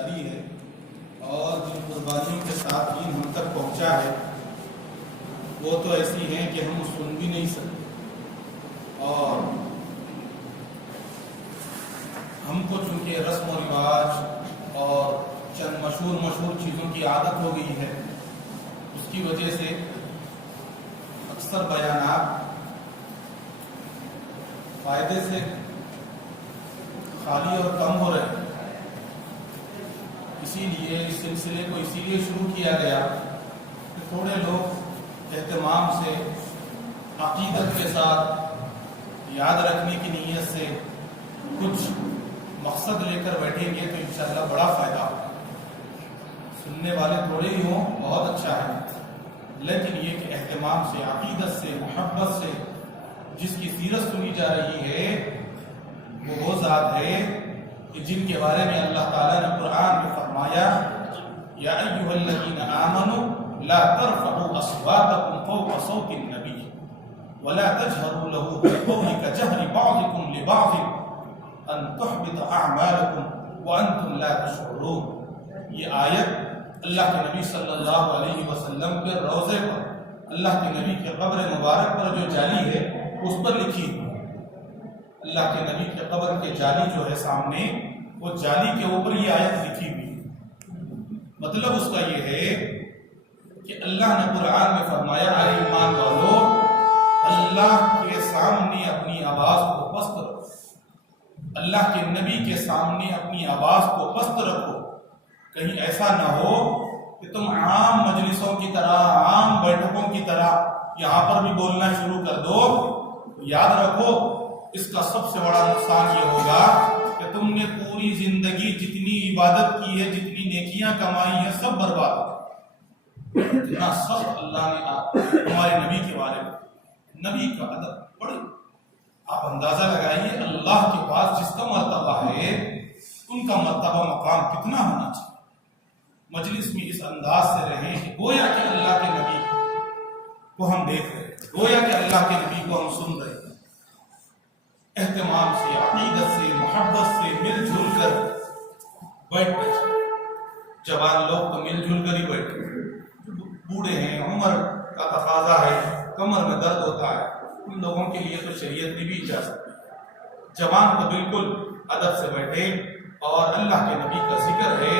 جاری ہے اور جن قربانیوں کے ساتھ دین ہم تک پہنچا ہے وہ تو ایسی ہیں کہ ہم سن بھی نہیں سکتے، اور ہم کو چونکہ رسم و رواج اور چند مشہور چیزوں کی عادت ہو گئی ہے، اس کی وجہ سے اکثر بیانات فائدے سے خالی اور کم ہو رہے ہیں۔ اسی لیے اس سلسلے کو اسی لیے شروع کیا گیا کہ تھوڑے لوگ اہتمام سے، عقیدت کے ساتھ، یاد رکھنے کی نیت سے کچھ مقصد لے کر بیٹھیں گے تو انشاءاللہ بڑا فائدہ ہوگا۔ سننے والے تھوڑے ہی ہوں بہت اچھا ہے، لیکن یہ کہ اہتمام سے، عقیدت سے، محبت سے جس کی سیرت سنی جا رہی ہے وہ ذات ہے کہ جن کے بارے میں اللہ تعالیٰ نے قرآن میں فرمایا یا ایھا الذین آمنوا لا ترفعوا اصواتکم فوق صوت النبی ولا تجهروا له بالقول كجهر بعضكم لبعض ان تحبط اعمالکم وانتم لا تشعرون۔ یہ آیت اللہ کے نبی صلی اللہ علیہ وسلم کے روضے پر، اللہ کے نبی کے قبر مبارک پر جو جالی ہے اس پر لکھی ہے۔ اللہ کے نبی کے قبر کے جالی جو ہے سامنے، وہ جالی کے اوپر یہ آیت لکھی ہوئی ہے۔ مطلب اس کا یہ ہے کہ اللہ نے قرآن میں فرمایا اے ایمان والو، اللہ کے سامنے اپنی آواز کو پست رکھو، اللہ کے نبی کے سامنے اپنی آواز کو پست رکھو۔ کہیں ایسا نہ ہو کہ تم عام مجلسوں کی طرح، عام بیٹھکوں کی طرح یہاں پر بھی بولنا شروع کر دو۔ یاد رکھو اس کا سب سے بڑا نقصان یہ ہوگا کہ تم نے پوری زندگی جتنی عبادت کی ہے، جتنی نیکیاں کمائی ہیں، سب برباد ہو گئی۔ اتنا سب اللہ نے ہمارے نبی کے بارے میں، نبی کا ادب پڑھے، آپ اندازہ لگائیے اللہ کے پاس جس کا مرتبہ ہے ان کا مرتبہ مقام کتنا ہونا چاہیے۔ مجلس میں اس انداز سے رہیں کہ گویا کہ اللہ کے نبی کو ہم دیکھ رہے ہیں، گویا کہ اللہ کے نبی کو ہم سن رہے ہیں۔ اہتمام سے، عقیدت سے، محبت سے مل جل کر بیٹھے۔ جوان لوگ تو مل جل کر ہی بیٹھے، بوڑھے ہیں، عمر کا تقاضا ہے، کمر میں درد ہوتا ہے، ان لوگوں کے لیے تو شریعت نے بھی اجازت دی۔ جوان تو بالکل ادب سے بیٹھے اور اللہ کے نبی کا ذکر ہے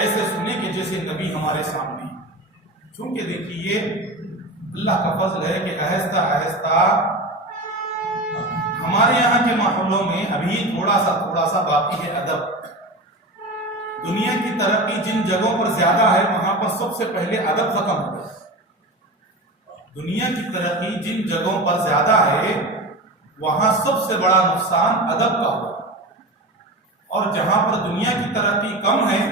ایسے سنیں کہ جیسے نبی ہمارے سامنے ہیں۔ چونکہ دیکھیے اللہ کا فضل ہے کہ آہستہ آہستہ ہمارے یہاں کے ماحولوں میں ابھی تھوڑا سا باقی ہے ادب۔ دنیا کی ترقی جن جگہوں پر زیادہ ہے وہاں پر سب سے پہلے ادب ختم ہو گیا۔ دنیا کی ترقی جن جگہوں پر زیادہ ہے وہاں سب سے بڑا نقصان ادب کا ہوا، اور جہاں پر دنیا کی ترقی کم ہے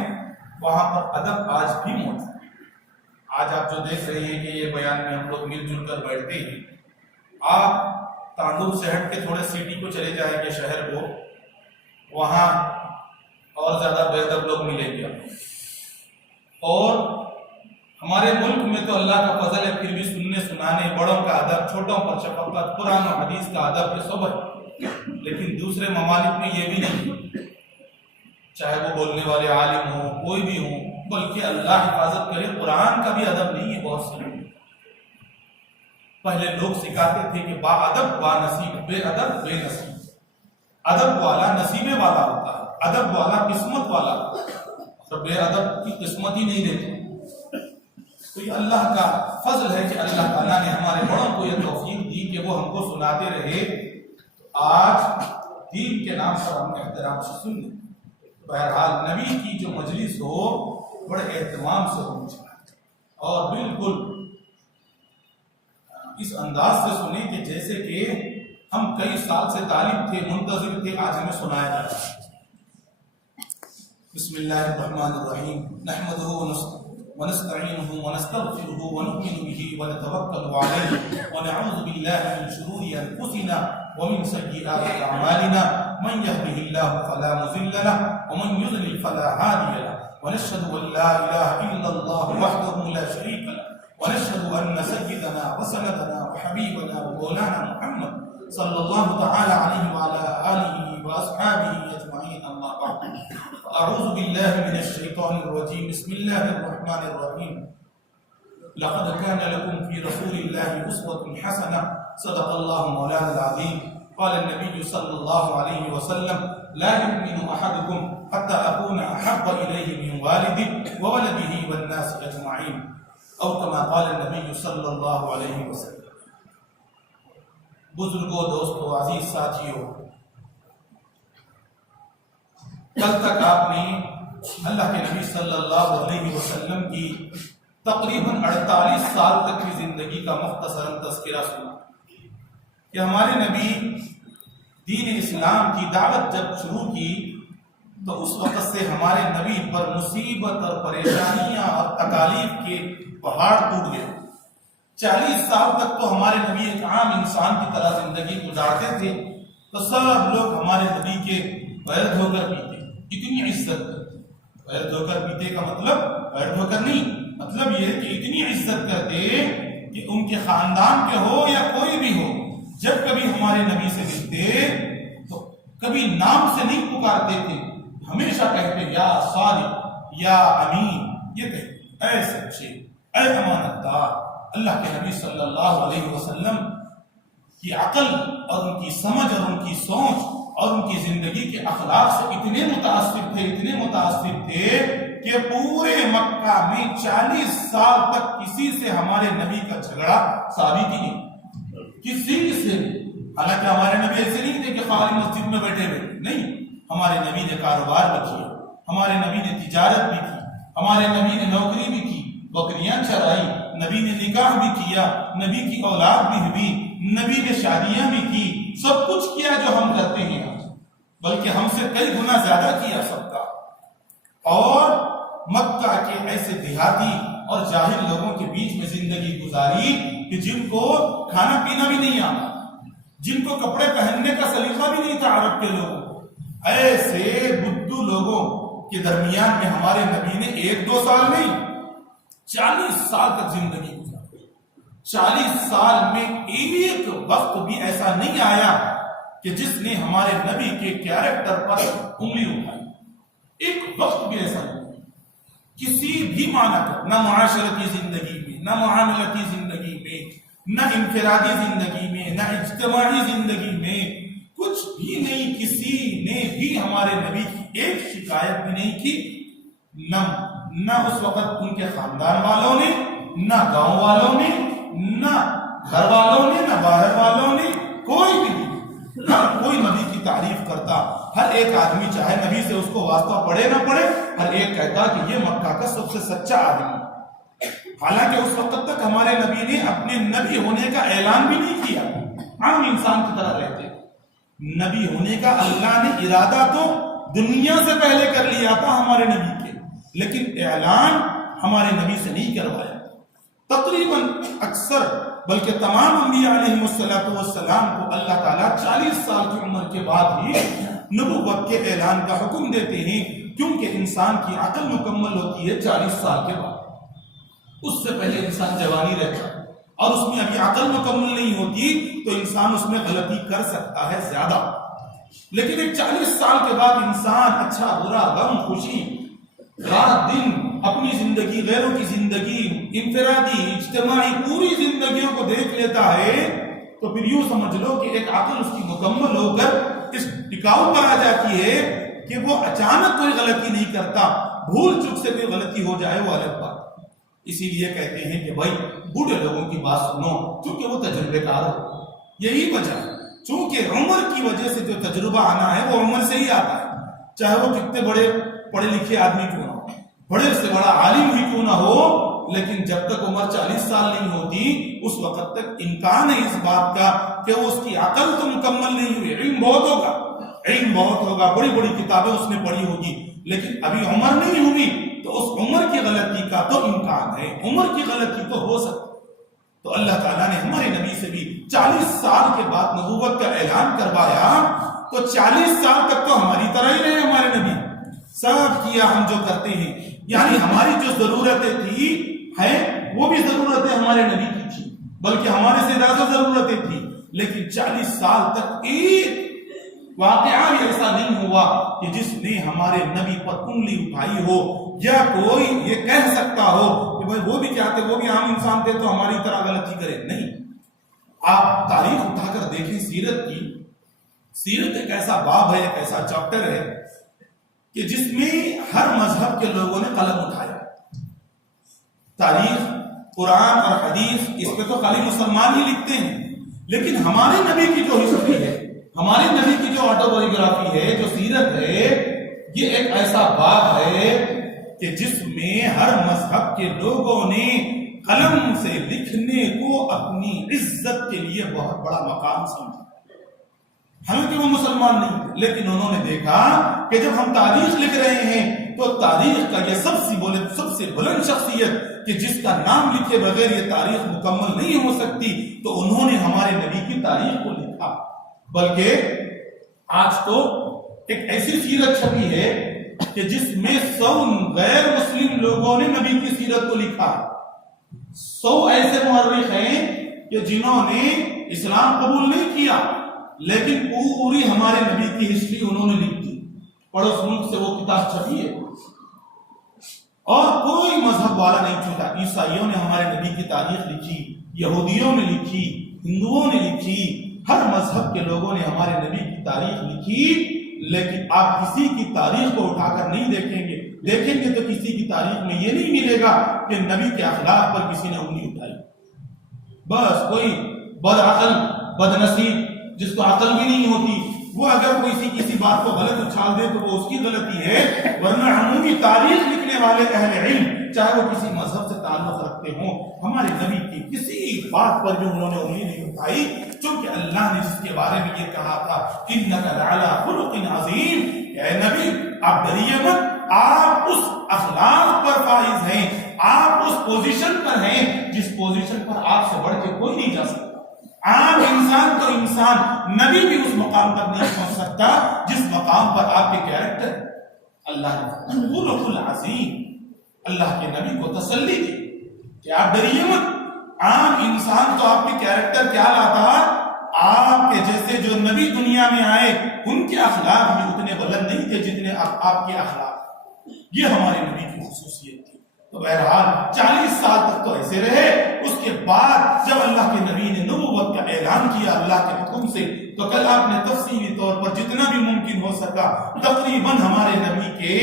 وہاں پر ادب آج بھی موجود ہے۔ آج آپ جو دیکھ رہے ہیں کہ یہ بیان میں ہم لوگ مل جل کر بیٹھتے ہیں، آپ تانڈور سے ہٹ کے تھوڑے سٹی کو چلے جائیں گے، شہر کو، وہاں اور زیادہ بے ادب لوگ ملیں گے۔ اور ہمارے ملک میں تو اللہ کا فضل ہے پھر بھی سننے سنانے، بڑوں کا ادب، چھوٹوں پر شفقت، قرآن و حدیث کا ادب، یہ سب ہے۔ لیکن دوسرے ممالک میں یہ بھی نہیں، چاہے وہ بولنے والے عالم ہوں، کوئی بھی ہوں، بلکہ اللہ حفاظت کرے قرآن کا بھی ادب نہیں ہے بہت سے لوگ۔ پہلے لوگ سکھاتے تھے کہ با ادب با نصیب، بے ادب بے نصیب۔ ادب والا نصیبے والا ہوتا ہے، ادب والا قسمت والا ہوتا ہے، اور بے ادب کی قسمت ہی نہیں دیتے۔ تو یہ اللہ کا فضل ہے کہ اللہ تعالیٰ نے ہمارے بڑوں کو یہ توفیق دی کہ وہ ہم کو سناتے رہے۔ آج دین کے نام پر ہم احترام سے سن لیں۔ بہرحال نبی کی جو مجلس ہو بڑے اہتمام سے ہونی چاہیے، اور بالکل اس انداز سے سنیں کہ جیسے کہ ہم کئی سال سے طالب تھے، منتظر تھے، آج ہمیں سنایا جا رہا ہے۔ بسم اللہ الرحمن الرحیم، نحمدہ ونستعینہ ونستغفرہ ونؤمن بہ ونتوکل علیہ ونعوذ باللہ من شرور انفسنا ومن سیئات اعمالنا، من يهده الله فلا مضل له ومن يضلل فلا هادي له، ونشهد ان لا اله الا الله وحده لا شريك له، ونشهد ان سيدنا وسندنا وحبيبنا ومولانا محمد صلی اللہ تعالی علیہ وعلی آلہ واصحابہ اجمعین، اما بعد، اعوذ باللہ من الشیطان الرجیم، بسم اللہ الرحمن الرحیم، لقد كان لكم في رسول الله أسوة حسنة، صدق الله مولانا العظيم. قال النبي صلى الله عليه وسلم: لا يؤمن أحدكم حتى أكون أحب إليه من والده وولده والناس أجمعين، أو كما قال النبي صلى الله عليه وسلم. بزرگوں، دوستوں، عزیز ساتھیوں، کل تک آپ نے اللہ کے نبی صلی اللہ علیہ وسلم کی تقریباً 48 سال تک کی زندگی کا مختصراً تذکرہ سنا کہ ہمارے نبی دین اسلام کی دعوت جب شروع کی تو اس وقت سے ہمارے نبی پر مصیبت اور پریشانیاں اور تکالیف کے پہاڑ ٹوٹ گئے. 40 سال تک تو ہمارے نبی ایک عام انسان کی طرح زندگی گزارتے تھے، تو سب لوگ ہمارے نبی کے پیر دھو کر پیتے، اتنی عزت. پیر دھو کر پیتے کا مطلب پیر دھو کر نہیں، مطلب یہ ہے کہ اتنی عزت کرتے کہ ان کے خاندان کے ہو یا کوئی بھی ہو، جب کبھی ہمارے نبی سے ملتے تو کبھی نام سے نہیں پکارتے تھے، ہمیشہ کہتے یا صالح، یا امین، یہ کہتے اے سچے، اے امانت دار. اللہ کے نبی صلی اللہ علیہ وسلم کی عقل اور ان کی سمجھ اور ان کی سوچ اور ان کی زندگی کے اخلاق سے اتنے متاثر تھے کہ پورے مکہ میں 40 سال تک کسی سے ہمارے نبی کا جھگڑا ثابت ہی نہیں، کسی سے. حالانکہ ہمارے نبی ایسے نہیں تھے کہ خالی مسجد میں بیٹھے ہوئے، نہیں، ہمارے نبی نے کاروبار بھی کیا، ہمارے نبی نے تجارت بھی کی، ہمارے نبی نے نوکری بھی کی، بکریاں چرائی، نبی نے نکاح بھی کیا، نبی کی اولاد بھی ہوئی، نبی نے شادیاں بھی کی، سب کچھ کیا جو ہم کرتے ہیں آج، بلکہ ہم سے کئی گنا زیادہ کیا سب کا. اور مکہ کے ایسے دیہاتی اور جاہل لوگوں کے بیچ میں زندگی گزاری کہ جن کو کھانا پینا بھی نہیں آتا، جن کو کپڑے پہننے کا سلیقہ بھی نہیں تھا عرب کے لوگوں. ایسے بدھو لوگوں کے درمیان میں ہمارے نبی نے 1-2 سال نہیں 40 سال تک زندگی گزاری. 40 سال میں ایک وقت بھی ایسا نہیں آیا کہ جس نے ہمارے نبی کے کیریکٹر پر انگلی اٹھائی. ایک وقت بھی ایسا نہیں، کسی بھی معنی پر، نہ معاشرتی زندگی میں، نہ معاملتی زندگی میں، نہ انفرادی زندگی میں، نہ اجتماعی زندگی میں، کچھ بھی نہیں. کسی نے بھی ہمارے نبی کی ایک شکایت بھی نہیں کی، نہ اس وقت ان کے خاندان والوں نے، نہ گاؤں والوں نے، نہ گھر والوں نے، نہ باہر والوں نے، کوئی بھی نہیں. ہر کوئی نبی کی تعریف کرتا، ہر ایک آدمی چاہے نبی سے اس کو واسطہ پڑے نہ پڑے، ہر ایک کہتا کہ یہ مکہ کا سب سے سچا آدمی. حالانکہ اس وقت تک ہمارے نبی نے اپنے نبی ہونے کا اعلان بھی نہیں کیا، عام انسان کی طرح رہتے. نبی ہونے کا اللہ نے ارادہ تو دنیا سے پہلے کر لیا تھا ہمارے نبی کے، لیکن اعلان ہمارے نبی سے نہیں کروایا. تقریباً اکثر بلکہ تمام انبیاء علیہ السلام کو اللہ تعالیٰ 40 سال کی عمر کے بعد ہی نبوت کے اعلان کا حکم دیتے ہیں، کیونکہ انسان کی عقل مکمل ہوتی ہے 40 سال کے بعد. اس سے پہلے انسان جوانی رہتا ہے اور اس میں ابھی عقل مکمل نہیں ہوتی تو انسان اس میں غلطی کر سکتا ہے زیادہ. لیکن ایک 40 سال کے بعد انسان اچھا برا، غم خوشی، رات دن اپنی زندگی، غیروں کی زندگی، انفرادی اجتماعی پوری زندگیوں کو دیکھ لیتا ہے تو پھر یوں سمجھ لو کہ ایک عقل اس کی مکمل ہو کر اس ٹکاؤ پر آ جاتی ہے کہ وہ اچانک کوئی غلطی نہیں کرتا. بھول چک سے کوئی غلطی ہو جائے وہ الگ بات. اسی لیے کہتے ہیں کہ بھائی بوڑھے لوگوں کی بات سنو کیونکہ وہ تجربے کار ہو. یہی وجہ ہے، چونکہ عمر کی وجہ سے جو تجربہ آنا ہے وہ عمر سے ہی آتا ہے، چاہے وہ کتنے بڑے پڑھے لکھے آدمی کیوں نہ ہو، بڑے سے بڑا عالم ہی کیوں نہ ہو، لیکن جب تک عمر 40 سال نہیں ہوتی اس وقت تک امکان ہے اس بات کا کہ اس کی عقل تو مکمل نہیں ہوئی. علم بہت ہوگا، بڑی بڑی کتابیں اس نے پڑھی ہوگی، لیکن ابھی عمر نہیں ہوئی تو اس عمر کی غلطی کا تو امکان ہے، عمر کی غلطی تو ہو سکتی. تو اللہ تعالیٰ نے ہمارے نبی سے بھی 40 سال کے بعد نبوت کا اعلان کروایا، تو 40 سال تک تو ہماری طرح ہی رہے ہمارے نبی، سب کیا ہم جو کرتے ہیں. یعنی ہماری جو ضرورتیں تھی ہیں وہ بھی ضرورتیں ہمارے نبی کی تھی، بلکہ ہمارے سے زیادہ ضرورتیں تھی، لیکن 40 سال تک ایک واقعہ بھی ایسا نہیں ہوا کہ جس نے ہمارے نبی پر انگلی اٹھائی ہو یا کوئی یہ کہہ سکتا ہو کہ بھائی وہ بھی کیا تھے، وہ بھی عام انسان تھے تو ہماری طرح غلطی کرے. نہیں، آپ تاریخ اٹھا کر دیکھیں سیرت کی. سیرت ایک ایسا باب ہے، ایک ایسا چیپٹر ہے کہ جس میں ہر مذہب کے لوگوں نے قلم اٹھایا. تاریخ، قرآن اور حدیث اس پہ تو خالی مسلمان ہی لکھتے ہیں، لیکن ہمارے نبی کی جو ہسٹری ہے، ہمارے نبی کی جو آٹوبایوگرافی ہے، جو سیرت ہے، یہ ایک ایسا باب ہے کہ جس میں ہر مذہب کے لوگوں نے قلم سے لکھنے کو اپنی عزت کے لیے بہت بڑا مقام سمجھا. حالانکہ وہ مسلمان نہیں تھے، لیکن انہوں نے دیکھا کہ جب ہم تاریخ لکھ رہے ہیں تو تاریخ کا یہ سب سے بلند شخصیت کہ جس کا نام لکھے بغیر یہ تاریخ مکمل نہیں ہو سکتی، تو انہوں نے ہمارے نبی کی تاریخ کو لکھا. بلکہ آج تو ایک ایسی سیرت چھپی ہے کہ جس میں 100 غیر مسلم لوگوں نے نبی کی سیرت کو لکھا. 100 ایسے مورخ ہیں کہ جنہوں نے اسلام قبول نہیں کیا، لیکن پوری ہمارے نبی کی ہسٹری انہوں نے لکھ دی. پڑوس ملک سے وہ کتاب چھپی ہے اور کوئی مذہب والا نہیں چھوٹا. عیسائیوں نے ہمارے نبی کی تاریخ لکھی، یہودیوں نے لکھی، ہندوؤں نے لکھی، ہر مذہب کے لوگوں نے ہمارے نبی کی تاریخ لکھی. لیکن آپ کسی کی تاریخ کو اٹھا کر نہیں دیکھیں گے تو کسی کی تاریخ میں یہ نہیں ملے گا کہ نبی کے اخلاق پر کسی نے انگلی اٹھائی. بس کوئی بد عقل، بد نصیب جس کو عقل بھی نہیں ہوتی، وہ اگر کوئی کسی بات کو غلط اچھال دے تو وہ اس کی غلطی ہے، ورنہ عمومی تاریخ لکھنے والے اہل علم چاہے وہ کسی مذہب سے تعلق رکھتے ہوں، ہمارے نبی کی کسی بات پر جو انہوں نے انگلی نہیں اٹھائی، چونکہ اللہ نے جس کے بارے میں یہ کہا تھا انک لعلی خلق عظیم، اے نبی آپ ڈریے مت، آپ اس اخلاق پر فائز ہیں، آپ اس پوزیشن پر ہیں جس پوزیشن پر آپ سے بڑھ کے کوئی نہیں جا سکتا. عام انسان تو انسان، نبی بھی اس مقام پر نہیں پہنچ سکتا جس مقام پر آپ کے کیریکٹر. اللہ نے خلق العظیم، اللہ کے نبی کو تسلی دی کہ آپ ڈریے مت. عام انسان تو آپ کے کیریکٹر کیا لاتا، آپ کے جیسے جو نبی دنیا میں آئے ان کے اخلاق بھی اتنے بلند نہیں تھے جتنے آپ کے اخلاق. یہ ہمارے نبی کی خصوصیت تھی. تو بہرحال 40 سال تک تو ایسے رہے. اس کے بعد جب اللہ کے نبی نے نبوت کا اعلان کیا اللہ کے حکم سے، تو کل آپ نے تفصیلی طور پر جتنا بھی ممکن ہو سکا تقریباً ہمارے نبی کے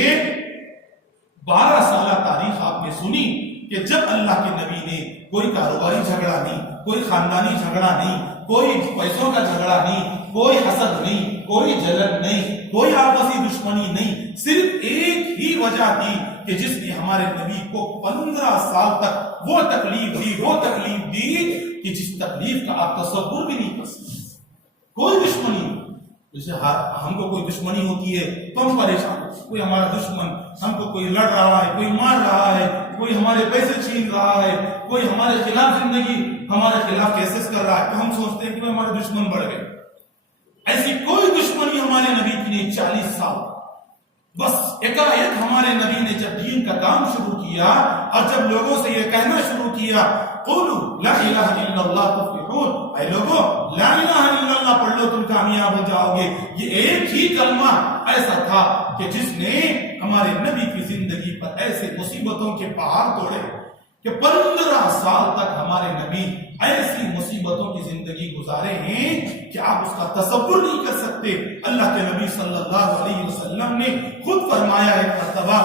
12 سالہ تاریخ آپ نے سنی کہ جب اللہ کے نبی نے کوئی کاروباری جھگڑا نہیں، کوئی خاندانی جھگڑا نہیں، کوئی پیسوں کا جھگڑا نہیں، کوئی حسد نہیں، کوئی جلن نہیں، کوئی آپسی دشمنی نہیں، صرف ایک ہی وجہ تھی کہ جس نے ہمارے نبی کو 15 سال تک وہ تکلیف دی کہ جس تکلیف کا آپ تصور بھی نہیں کر سکتے. کوئی دشمنی، جیسے ہم کو کوئی دشمنی ہوتی ہے تو ہم پریشان ہوتے ہیں، کوئی ہمارا دشمن ہم کو کوئی لڑ رہا ہے، کوئی مار رہا ہے، کوئی ہمارے پیسے چھین رہا ہے، کوئی ہمارے خلاف زندگی ہمارے خلاف کیسز کر رہا ہے، تو ہم سوچتے ہیں کہ ہمارے دشمن بڑھ گئے. ایسی کوئی دشمنی ہمارے نبی کی نے 40 سال. بس ایک ہمارے نبی نے جب دین کا کام شروع کیا اور جب لوگوں سے یہ کہنا شروع کیا قولوا لا الہ الا اللہ تفلحون، اے لوگوں لا الہ الا اللہ پڑھ لو تم کامیاب ہو جاؤ گے. یہ ایک ہی کلمہ ایسا تھا کہ جس نے ہمارے نبی کی زندگی پر ایسے مصیبتوں کے پہاڑ توڑے کہ 15 سال تک ہمارے نبی ایسی مصیبتوں کی زندگی گزارے ہیں کہ آپ اس کا تصور نہیں کر سکتے. اللہ کے نبی صلی اللہ علیہ وسلم نے خود فرمایا ایک مرتبہ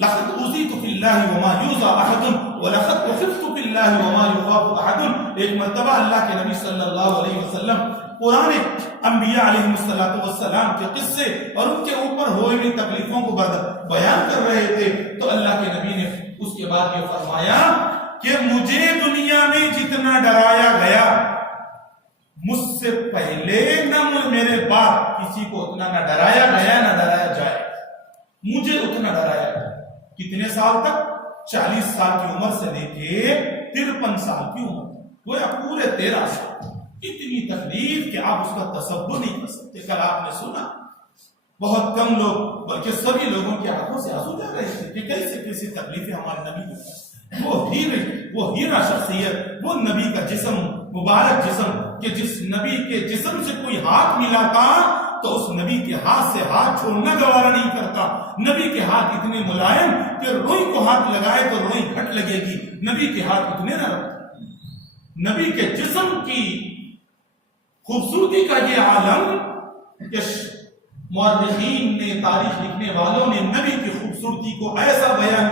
لقد اوذیت فی اللہ وما یوذی احد ولقد خفت فی اللہ وما یخاف احد. ایک مرتبہ اللہ کے نبی صلی اللہ علیہ وسلم پرانے انبیاء علیہ السلام کے قصے اور ان کے اوپر ہوئے ہوئی تکلیفوں کو بیان کر رہے تھے تو اللہ کے نبی نے اس کے بعد یہ فرمایا کہ مجھے دنیا میں جتنا ڈرایا گیا مجھ سے پہلے نہ میرے بعد کسی کو اتنا نہ ڈرایا گیا نہ ڈرایا جائے. مجھے اتنا ڈرایا گیا. کتنے سال تک؟ 40 سال کی عمر سے لے کے 53 سال کی عمر، وہ پورے 13 سال. اتنی تکلیف کہ آپ اس کا تصور نہیں کر سکتے. کل آپ نے سنا بہت کم لوگ بلکہ سبھی لوگوں کی آنکھوں سے آنسو جا رہے تھے کہ کیسی تکلیفیں ہمارے نبی کو. وہ ہیرا شخصیت، وہ نبی کا جسم، مبارک جسم، کہ جس نبی کے جسم سے کوئی ہاتھ ملاتا تو اس نبی کے ہاتھ سے ہاتھ چھوڑنا گوارا نہیں کرتا. نبی کے ہاتھ اتنے ملائم کہ روئی کو ہاتھ لگائے تو روئی گھٹ لگے گی. نبی کے ہاتھ اتنے نرم. نبی کے جسم کی خوبصورتی کا یہ عالم کہ مورخین نے، تاریخ لکھنے والوں نے نبی کی خوبصورتی کو ایسا بیان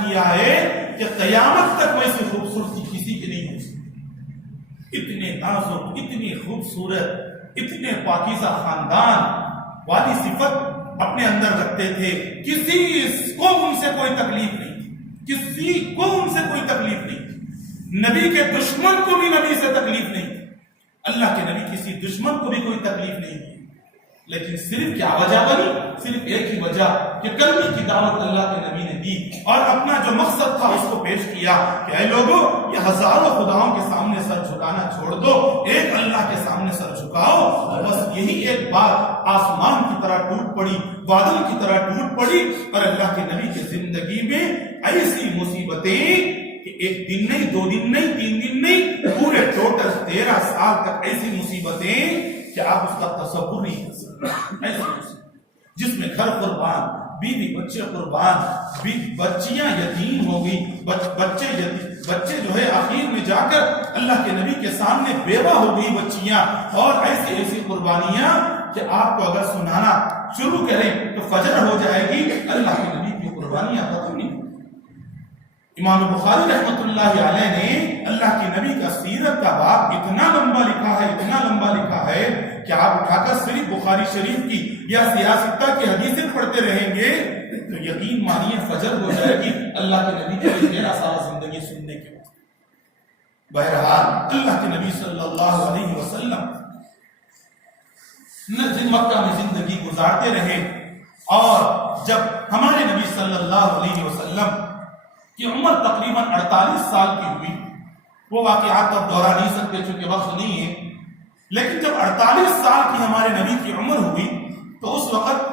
کیا ہے کہ قیامت تک ویسی خوبصورتی کسی کی نہیں ہو سکتی. اتنے نازک، اتنی خوبصورت، اتنے پاکیزہ خاندان والی صفت اپنے اندر رکھتے تھے. کسی کو ان سے کوئی تکلیف نہیں تھی. کسی کو ان سے کوئی تکلیف نہیں تھی. نبی کے دشمن کو بھی نبی سے تکلیف نہیں تھی. اللہ کے نبی کسی دشمن کو بھی کوئی تکلیف نہیں تھی. لیکن صرف کیا وجہ بنی؟ صرف ایک ہی وجہ کہ کلمے کی دعوت اللہ کے نبی نے دی اور اپنا جو مقصد تھا اس کو پیش کیا کہ اے لوگوں، یہ ہزاروں خداؤں کے سامنے سر جھکانا چھوڑ دو، ایک اللہ کے سامنے سر جھکاؤ. بس یہی ایک بات آسمان کی طرح ٹوٹ پڑی، بادل کی طرح ٹوٹ پڑی. اور اللہ کے نبی کی زندگی میں ایسی مصیبتیں کہ ایک دن نہیں، 2 دن نہیں، 3 دن نہیں، پورے ٹوٹل 13 سال تک ایسی مصیبتیں کہ آپ اس کا تصور نہیں کر سکتے. جس میں گھر قربان، بیوی بچے قربان، بچیاں یتیم ہو گئی، بچے جو ہے آخر میں جا کر اللہ کے نبی کے سامنے بیوہ ہو گئی بچیاں، اور ایسی ایسی قربانیاں کہ آپ کو اگر سنانا شروع کریں تو فجر ہو جائے گی. اللہ کے نبی کی قربانیاں ختم نہیں. امام بخاری رحمۃ اللہ علیہ نے اللہ کے نبی کا سیرت کا باب اتنا لمبا لکھا ہے کہ آپ اٹھا کر صرف بخاری شریف کی یا سیاستہ کی حدیثیں پڑھتے رہیں گے تو یقین مانیے فجر ہو جائے گی اللہ کے نبی کی 13 سال زندگی سننے کے بعد. بہرحال اللہ کے نبی صلی اللہ علیہ وسلم مکہ میں زندگی گزارتے رہے، اور جب ہمارے نبی صلی اللہ علیہ وسلم کی عمر تقریباً 48 سال کی ہوئی، وہ واقعات اب دوہرا نہیں سکتے چونکہ وقت نہیں ہے، لیکن جب 48 سال کی ہمارے نبی کی عمر ہوئی تو اس وقت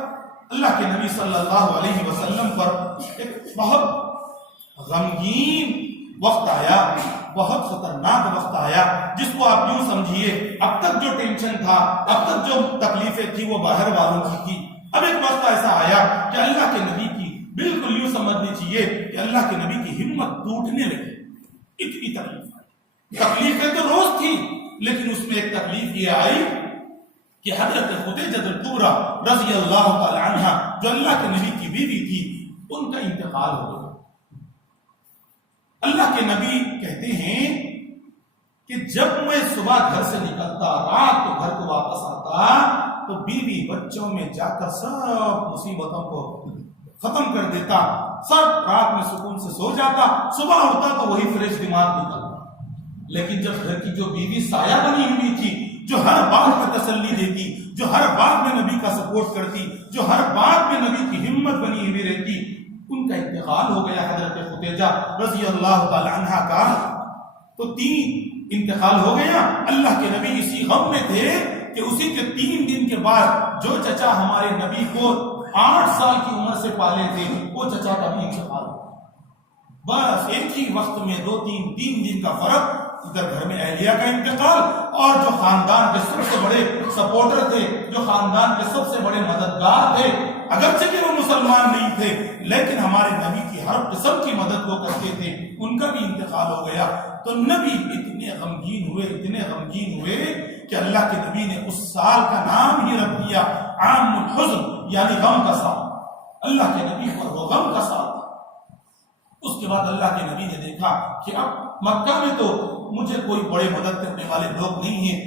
اللہ کے نبی صلی اللہ علیہ وسلم پر ایک بہت غمگین وقت آیا، بہت خطرناک وقت آیا، جس کو آپ یوں سمجھیے اب تک جو ٹینشن تھا، اب تک جو تکلیفیں تھی وہ باہر والوں کی تھی. اب ایک وقت ایسا آیا کہ اللہ کے نبی کی بالکل یوں سمجھ لیجیے کہ اللہ کے نبی کی ہمت ٹوٹنے لگی. اتنی تکلیفیں تو روز تھی، لیکن اس میں ایک تکلیف یہ آئی کہ حضرت خدیجہ الکبریٰ رضی اللہ تعالی عنہا جو اللہ کے نبی کی بیوی تھی، ان کا انتقال ہو گیا. اللہ کے نبی کہتے ہیں کہ جب میں صبح گھر سے نکلتا، رات کو گھر کو واپس آتا تو بیوی بچوں میں جا کر سب مصیبتوں کو ختم کر دیتا، سب رات میں سکون سے سو جاتا، صبح اٹھتا تو وہی فریش دماغ نکلتا. لیکن جب گھر کی جو بیوی سایہ بنی ہوئی تھی، جو ہر بات میں تسلی دیتی، جو ہر بات میں نبی کا سپورٹ کرتی، جو ہر بات میں نبی کی ہمت بنی ہوئی رہتی، ان کا انتقال ہو گیا حضرت خدیجہ رضی اللہ تعالی عنہا کا. تو 3 انتقال ہو گیا. اللہ کے نبی اسی غم میں تھے کہ اسی کے 3 دن کے بعد جو چچا ہمارے نبی کو 8 سال کی عمر سے پالے تھے، وہ چچا کا بھی انتقال ہو. بس ایک ہی وقت میں 2-3 دن کا فرق. ادھر گھر میں اہلیہ کا انتقال، اور جو خاندان کے سب سے بڑے سپورٹر تھے، جو خاندان کے سب سے بڑے مددگار تھے، اگرچہ کہ وہ مسلمان نہیں تھے لیکن ہمارے نبی کی ہر قسم کی مدد وہ کرتے تھے، ان کا بھی انتقال ہو گیا. تو نبی اتنے غمگین ہوئے کہ اللہ کے نبی نے اس سال کا نام ہی رکھ دیا عام الحزن، یعنی غم کا سال. اللہ کے نبی پر وہ غم کا سال. اس کے بعد اللہ کے نبی نے دیکھا کہ اب مکہ میں تو مجھے کوئی بڑے مدد کرنے والے لوگ نہیں ہیں،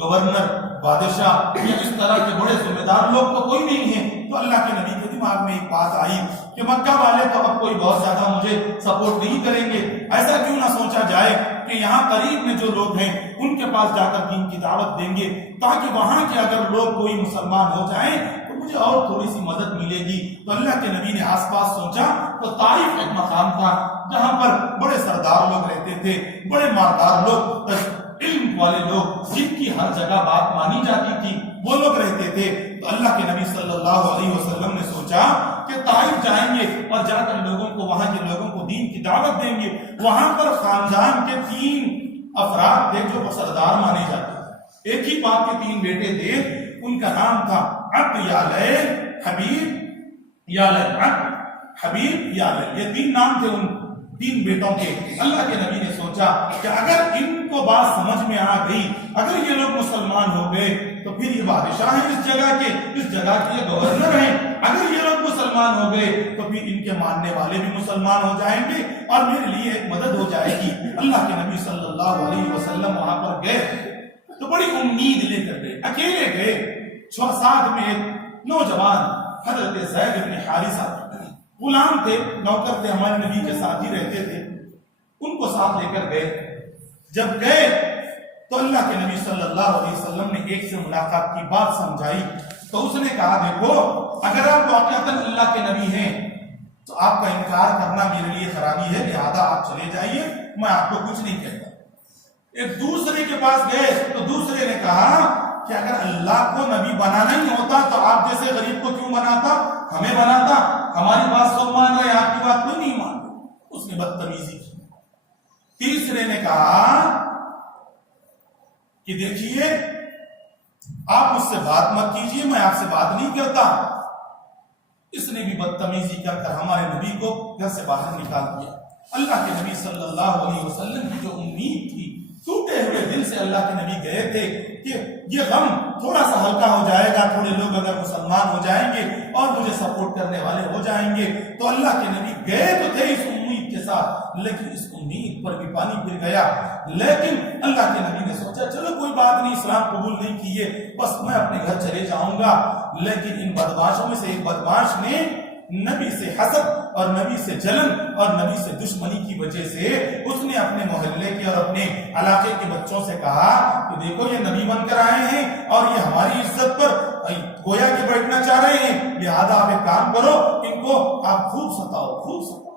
گورنر، بادشاہ یا اس طرح کے بڑے ذمہ دار لوگ تو کوئی نہیں ہیں. تو اللہ کے نبی کے دماغ میں ایک بات آئی کہ مکہ والے تو اب کوئی بہت زیادہ مجھے سپورٹ نہیں کریں گے، ایسا کیوں نہ سوچا جائے کہ یہاں قریب میں جو لوگ ہیں ان کے پاس جا کر دین کی دعوت دیں گے، تاکہ وہاں کے اگر لوگ کوئی مسلمان ہو جائیں تو مجھے اور تھوڑی سی مدد ملے گی. تو اللہ کے نبی نے آس پاس سوچا تو طائف ایک مقام تھا جہاں پر بڑے سردار لوگ رہتے تھے، بڑے مالدار لوگ، علم والے لوگ، جن کی ہر جگہ بات مانی جاتی تھی، وہ لوگ رہتے تھے. تو اللہ کے نبی صلی اللہ علیہ وسلم نے سوچا کہ طائف جائیں گے اور جا کر لوگوں کو، وہاں کے لوگوں کو دین کی دعوت دیں گے. وہاں پر خاندان کے 3 افراد تھے جو سردار مانے جاتے تھے. ایک ہی باپ کے 3 بیٹے تھے. ان کا نام تھا عبد یا لیل، حبیب یا لیل. عبد، حبیب یا لیل، یہ 3 نام تھے ان 3 بیٹوں کے. اللہ کے نبی نے سوچا کہ اگر ان کو بات سمجھ میں آ گئی، اگر یہ لوگ مسلمان ہو گئے تو پھر یہ بادشاہ ہیں اس جگہ کے یہ گورنر ہیں. اگر یہ لوگ مسلمان ہو گئے تو پھر ان کے ماننے والے بھی مسلمان ہو جائیں گے اور میرے لیے ایک مدد ہو جائے گی. اللہ کے نبی صلی اللہ علیہ وسلم وہاں پر گئے تو بڑی امید لے کر گئے. اکیلے گئے. ساتھ میں ایک نوجوان حضرت زید بن حارثہ غلام تھے، نوکر تھے، ہمارے نبی کے ساتھ ہی رہتے تھے. ان کو ساتھ لے کر گئے. جب گئے تو اللہ کے نبی صلی اللہ علیہ وسلم نے ایک سے ملاقات کی بات سمجھائی تو اس نے کہا دیکھو اگر آپ واقعتاً اللہ کے نبی ہیں تو آپ کا انکار کرنا میرے لیے خرابی ہے، لہذا آپ چلے جائیے، میں آپ کو کچھ نہیں کہتا. ایک دوسرے کے پاس گئے تو دوسرے نے کہا کہ اگر اللہ کو نبی بنانا ہی ہوتا تو آپ جیسے غریب کو کیوں بناتا، ہمیں بناتا. ہماری بات سب مان رہے، آپ کی بات کوئی نہیں مان رہے. اس نے بدتمیزی کی. تیسرے نے کہا کہ دیکھیے آپ مجھ سے بات مت کیجیے، میں آپ سے بات نہیں کرتا. اس نے بھی بدتمیزی کر کر ہمارے نبی کو گھر سے باہر نکال دیا. اللہ کے نبی صلی اللہ علیہ وسلم کی جو امید تھی، ٹوٹے ہوئے دل سے اللہ کے نبی گئے تھے کہ یہ غم تھوڑا سا ہلکا ہو جائے گا، تھوڑے لوگ اگر مسلمان ہو جائیں گے اور مجھے سپورٹ کرنے والے ہو جائیں گے. تو اللہ کے نبی گئے تو تھے اس امید کے ساتھ، لیکن اس امید پر بھی پانی پھر گیا. لیکن اللہ کے نبی نے سوچا چلو کوئی بات نہیں، اسلام قبول نہیں کیے، بس میں اپنے گھر چلے جاؤں گا. لیکن ان بدماشوں میں سے ایک بدماش نے نبی سے حسد اور نبی سے جلن اور نبی سے دشمنی کی وجہ سے اس نے اپنے محلے کے اور اپنے علاقے کے بچوں سے کہا کہ دیکھو یہ نبی بن کر آئے ہیں اور یہ ہماری عزت پر گویا کہ بیٹھنا چاہ رہے ہیں، لہذا آپ ایک کام کرو، ان کو آپ خوب ستاؤ، خوب ستاؤ.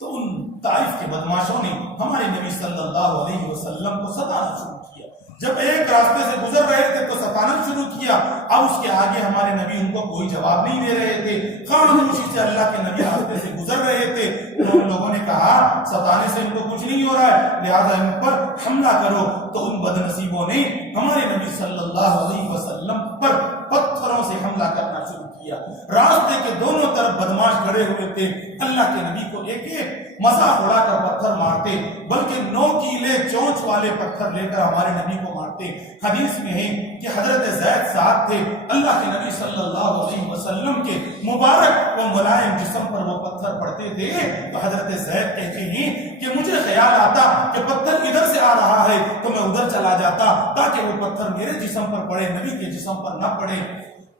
تو ان طائف کے بدماشوں نے ہمارے نبی صلی اللہ علیہ وسلم کو ستانا شروع کیا. جب ایک راستے سے گزر رہے تھے تو ستانا شروع کیا. اب اس کے آگے ہمارے نبی ان کو کوئی جواب نہیں دے رہے تھے. خاموشی سے اللہ کے نبی راستے سے گزر رہے تھے. ان لوگوں نے کہا ستانے سے ان کو کچھ نہیں ہو رہا ہے، لہذا ان پر حملہ کرو. تو ان بد نصیبوں نے ہمارے نبی صلی اللہ علیہ وسلم پر پتھروں سے حملہ کرنا شروع کیا. راستے کے دونوں طرف بدماش کھڑے ہوئے تھے. اللہ کے نبی کو ایک ایک مذاق اڑا کر پتھر مارتے، بلکہ نوکیلے چونچ والے پتھر لے کر ہمارے نبی کو مارتے. حدیث میں ہے کہ حضرت زید ساتھ تھے. اللہ کے نبی صلی اللہ علیہ وسلم کے مبارک و ملائم جسم پر وہ پتھر پڑتے تھے تو حضرت زید کہتے ہیں کہ مجھے خیال آتا کہ پتھر ادھر سے آ رہا ہے تو میں ادھر چلا جاتا تاکہ وہ پتھر میرے جسم پر پڑے، نبی کے جسم پر نہ پڑے.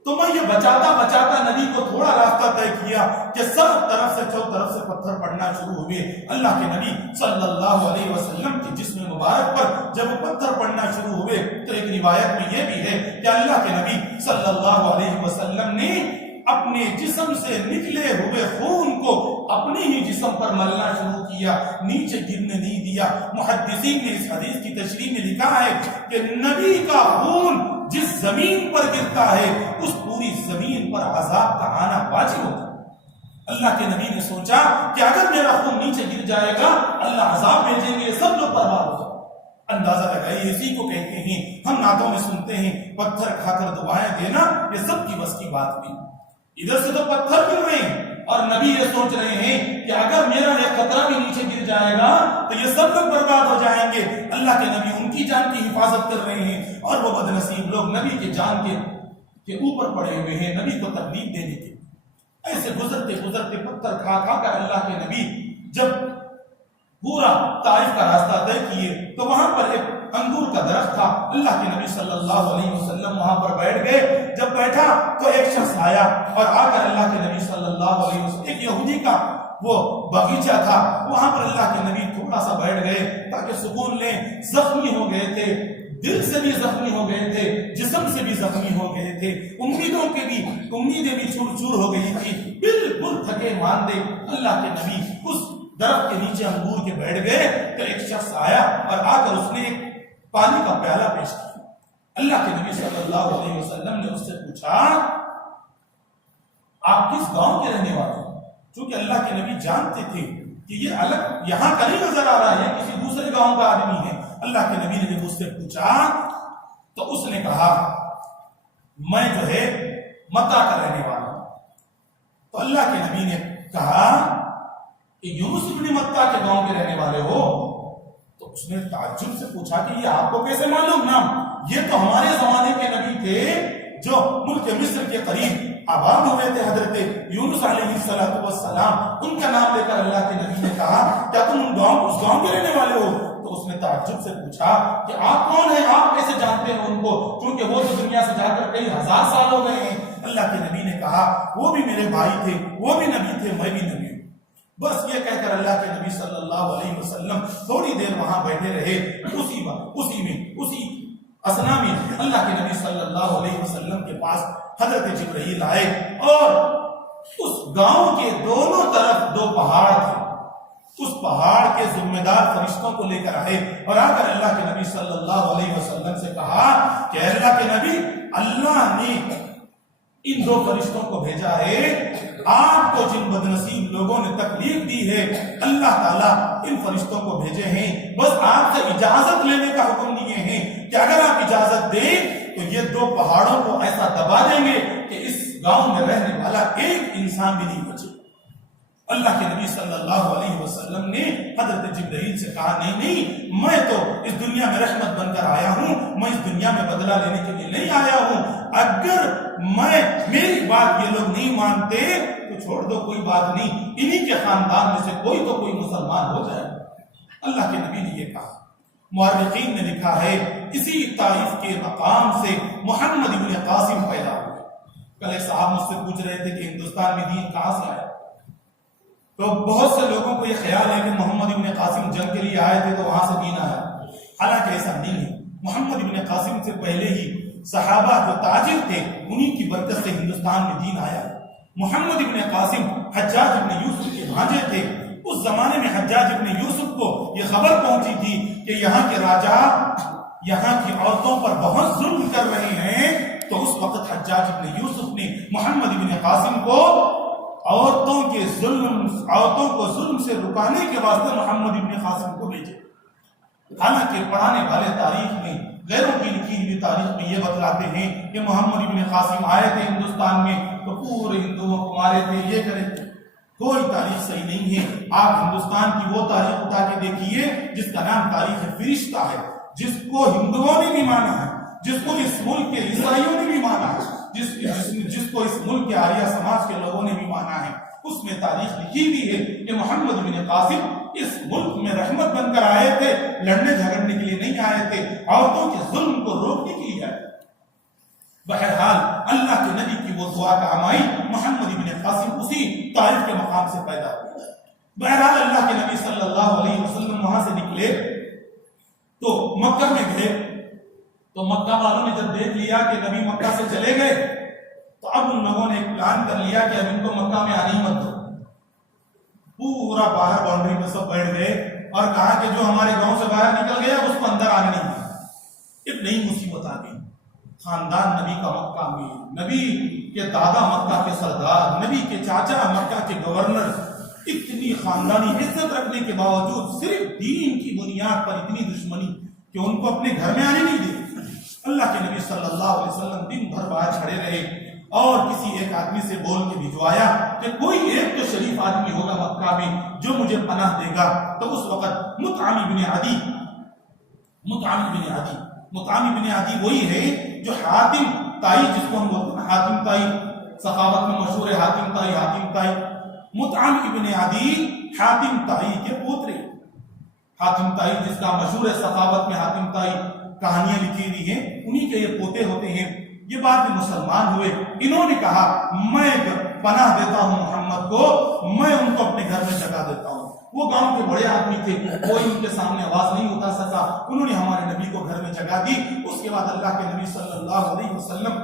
تو میں یہ بچاتا بچاتا نبی کو تھوڑا راستہ طے کیا کہ سب طرف سے چو طرف سے پتھر پڑنا شروع ہوئے. اللہ کے نبی صلی اللہ علیہ وسلم کے جسم مبارک پر جب پتھر پڑنا شروع ہوئے تو ایک روایت میں یہ بھی ہے کہ اللہ کے نبی صلی اللہ علیہ وسلم نے اپنے جسم سے نکلے ہوئے خون کو اپنے ہی جسم پر ملنا شروع کیا، نیچے گرنے نہیں دیا. محدثین نے اس حدیث کی تشریح میں لکھا ہے کہ نبی کا خون جس زمین پر گرتا ہے اس پوری زمین پر عذاب کا آنا واجب ہوتا ہے. اللہ کے نبی نے سوچا کہ اگر میرا خون نیچے گر جائے گا اللہ عذاب بھیجیں گے، سب لوگ برباد ہو جائیں. اندازہ لگائیے، اسی کو کہتے ہیں ہم نعتوں میں سنتے ہیں پتھر کھا کر دعائیں دینا، یہ سب کی بس کی بات نہیں. ادھر سے تو پتھر گر رہے ہیں اور نبی یہ سوچ رہے ہیں کہ اگر میرا ایک قطرہ بھی نیچے گر جائے گا تو یہ سب لوگ برباد ہو جائیں گے. اللہ کے نبی ان کی جان کی حفاظت کر رہے ہیں اور وہ بد نصیب لوگ نبی کے جان کے اوپر پڑے ہوئے ہیں نبی کو تکلیف دینے کے. ایسے گزرتے گزرتے پتھر کھا کھا کر اللہ کے نبی جب پورا طائف کا راستہ طے کیے تو وہاں پر ایک انگور کا درخت تھا. اللہ کے نبی صلی اللہ علیہ وسلم وہاں پر بیٹھ گئے. جب بیٹھا تو ایک شخص آیا اور آ کر اللہ کے نبی صلی اللہ علیہ وسلم، ایک یہودی کا وہ باغیچہ تھا، وہاں پر اللہ کے نبی تھوڑا سا بیٹھ گئے تاکہ سکون لیں. زخمی ہو گئے تھے، دل سے بھی زخمی ہو گئے تھے، جسم سے بھی زخمی ہو گئے تھے، امیدیں بھی چور چور ہو گئی تھی، بالکل تھکے ماندے. اللہ کے نبی اس درخت کے نیچے انگور کے بیٹھ گئے تو ایک شخص آیا اور آ کر اس نے ایک پانی کا پیالہ پیش کیا. اللہ کے نبی صلی اللہ علیہ وسلم نے اس سے پوچھا آپ کس گاؤں کے رہنے والے ہیں؟ چونکہ اللہ کے نبی جانتے تھے کہ یہ الگ یہاں کا نہیں نظر آ رہا ہے، کسی دوسرے گاؤں کا آدمی ہے. اللہ کے نبی نے جب اس سے پوچھا تو اس نے کہا میں جو ہے مکہ کا رہنے والا ہوں. تو اللہ کے نبی نے کہا کہ یونس ابن مکہ کے گاؤں کے رہنے والے ہو؟ تو اس نے تعجب سے پوچھا کہ یہ آپ کو کیسے معلوم نام؟ یہ تو ہمارے زمانے کے نبی تھے جو ملک مصر کے قریب آباد ہوئے تھے، حضرت یونس علیہ السلام. ان کا نام لے کر اللہ کے نبی نے کہا کیا تم اس گاؤں کے رہنے والے ہو؟ تو اس نے تعجب سے پوچھا کہ آپ کون ہیں، آپ کیسے جانتے ہیں ان کو، کیونکہ وہ تو دنیا سے جا کر کئی ہزار سال ہو گئے ہیں. اللہ کے نبی نے کہا وہ بھی میرے بھائی تھے، وہ بھی نبی تھے، میں بھی نبی ہوں. بس یہ کہہ کر اللہ کے نبی صلی اللہ علیہ وسلم تھوڑی دیر وہاں بیٹھے رہے. اسی اسنا میں اللہ کے نبی صلی اللہ علیہ وسلم کے پاس حضرت جبرائیل آئے اور اس گاؤں کے دونوں طرف دو پہاڑ تھے. اس پہاڑ کے ذمہ دار فرشتوں کو لے کر آئے اور آ کر اللہ کے نبی صلی اللہ علیہ وسلم سے کہا کہ اللہ کے نبی، اللہ نے ان دو فرشتوں کو بھیجا ہے، آپ کو جن بدنصیب لوگوں نے تکلیف دی ہے اللہ تعالیٰ ان فرشتوں کو بھیجے ہیں، بس آپ سے اجازت لینے کا حکم دیے ہیں کہ اگر آپ اجازت دیں تو یہ دو پہاڑوں کو ایسا دبا دیں گے کہ اس گاؤں میں رہنے والا ایک انسان بھی نہیں بچے. اللہ کے نبی صلی اللہ علیہ وسلم نے حضرت جبرائیل سے کہا نہیں، میں تو اس دنیا میں رحمت بن کر آیا ہوں، میں اس دنیا میں بدلہ لینے کے لیے نہیں آیا ہوں. اگر میری بات یہ لوگ نہیں مانتے تو چھوڑ دو، کوئی بات نہیں، انہی کے خاندان میں سے کوئی تو کوئی مسلمان ہو جائے. اللہ کے نبی نے یہ کہا. مورخین نے لکھا ہے اسی طائف کے مقام سے محمد ابن قاسم پیدا ہوئے. کل ایک صاحب مجھ سے پوچھ رہے تھے کہ ہندوستان میں دین کہاں سے آیا؟ تو بہت سے لوگوں کو یہ خیال ہے کہ محمد ابن قاسم جنگ کے لیے آئے تھے تو وہاں سے دین آیا. حالانکہ ایسا نہیں ہے. محمد ابن قاسم سے پہلے ہی صحابہ جو تاجر تھے انہی کی برکت سے ہندوستان میں دین آیا. محمد ابن قاسم حجاج ابن یوسف کے بھانجے تھے. اس زمانے میں حجاج ابن یوسف کو یہ خبر پہنچی تھی کہ یہاں کے راجہ یہاں کی عورتوں پر بہت ظلم کر رہے ہیں. تو اس وقت حجاج ابن یوسف نے محمد ابن قاسم کو عورتوں کو ظلم سے رکانے کے واسطے محمد ابن قاسم کو بھیجے. حالانکہ پڑھانے والے تاریخ میں، غیروں کی لکھی ہوئی تاریخ میں یہ بتلاتے ہیں کہ محمد ابن قاسم آئے تھے ہندوستان میں تو پورے ہندوؤں کو مارے تھے، یہ کرے تھے. کوئی تاریخ صحیح نہیں ہے. آپ ہندوستان کی وہ تاریخ اٹھا کے دیکھیے جس کا نام تاریخ فرشتہ ہے، جس کو ہندوؤں نے بھی مانا ہے، جس کو اس ملک کے عیسائیوں نے بھی مانا ہے، جس کو اس ملک کے آریہ سماج کے لوگوں نے بھی مانا ہے. اس میں تاریخ لکھی ہوئی ہے کہ محمد بن قاسم اس ملک میں رحمت بن کر آئے تھے، لڑنے جھگڑنے کے لیے نہیں آئے تھے، عورتوں کے ظلم کو روکنے کے لیے آئے. بہرحال اللہ کے نبی کی وہ دعا کام آئی. محمد بن قاسم اسی طائف کے مقام سے پیدا ہوئے. بہرحال اللہ کے نبی صلی اللہ علیہ وسلم وہاں سے نکلے تو مکہ میں گئے. تو مکہ والوں نے جب دیکھ لیا کہ نبی مکہ سے چلے گئے تو اب ان لوگوں نے ایک پلان کر لیا کہ اب ان کو مکہ میں آنے مت دو. پورا باہر باؤنڈری میں سب بیٹھ گئے اور کہا کہ جو ہمارے گاؤں سے باہر نکل گیا اس کو اندر آنے نہیں. ایک نئی مصیبت آ گئی. خاندان نبی کا مکہ میں، نبی کے دادا مکہ کے سردار، نبی کے چاچا مکہ کے گورنر، اتنی خاندانی عزت رکھنے کے باوجود صرف دین کی بنیاد پر اتنی دشمنی کہ ان کو اپنے گھر میں آنے نہیں دی. اللہ کے نبی صلی اللہ علیہ وسلم دن بھر باہر کھڑے رہے اور کسی ایک آدمی سے بول کے بھجوایا کہ کوئی ایک تو شریف آدمی ہوگا مکہ میں جو مجھے پناہ دے گا. تو اس وقت مطعم بن عدی وہی ہے جو حاتم تائی، جس کو ہم بولتے ہیں حاتم تائی، سخاوت میں مشہور ہے حاتم تائی. مطعم ابن عدی حاتم تائی کے پوترے. حاتم تائی جس کا مشہور ہے سخاوت میں حاتم تائی، کہانیاں لکھی ہوئی ہیں، انہی کے یہ پوتے ہوتے ہیں. یہ بعد میں مسلمان ہوئے. انہوں نے کہا میں پناہ دیتا ہوں محمد کو، میں ان کو اپنے گھر میں جگہ دیتا ہوں. وہ گاؤں کے بڑے آدمی تھے، کوئی ان کے سامنے آواز نہیں اٹھا سکا. انہوں نے ہمارے نبی کو گھر میں جگہ دی. اس کے بعد اللہ کے نبی صلی اللہ علیہ وسلم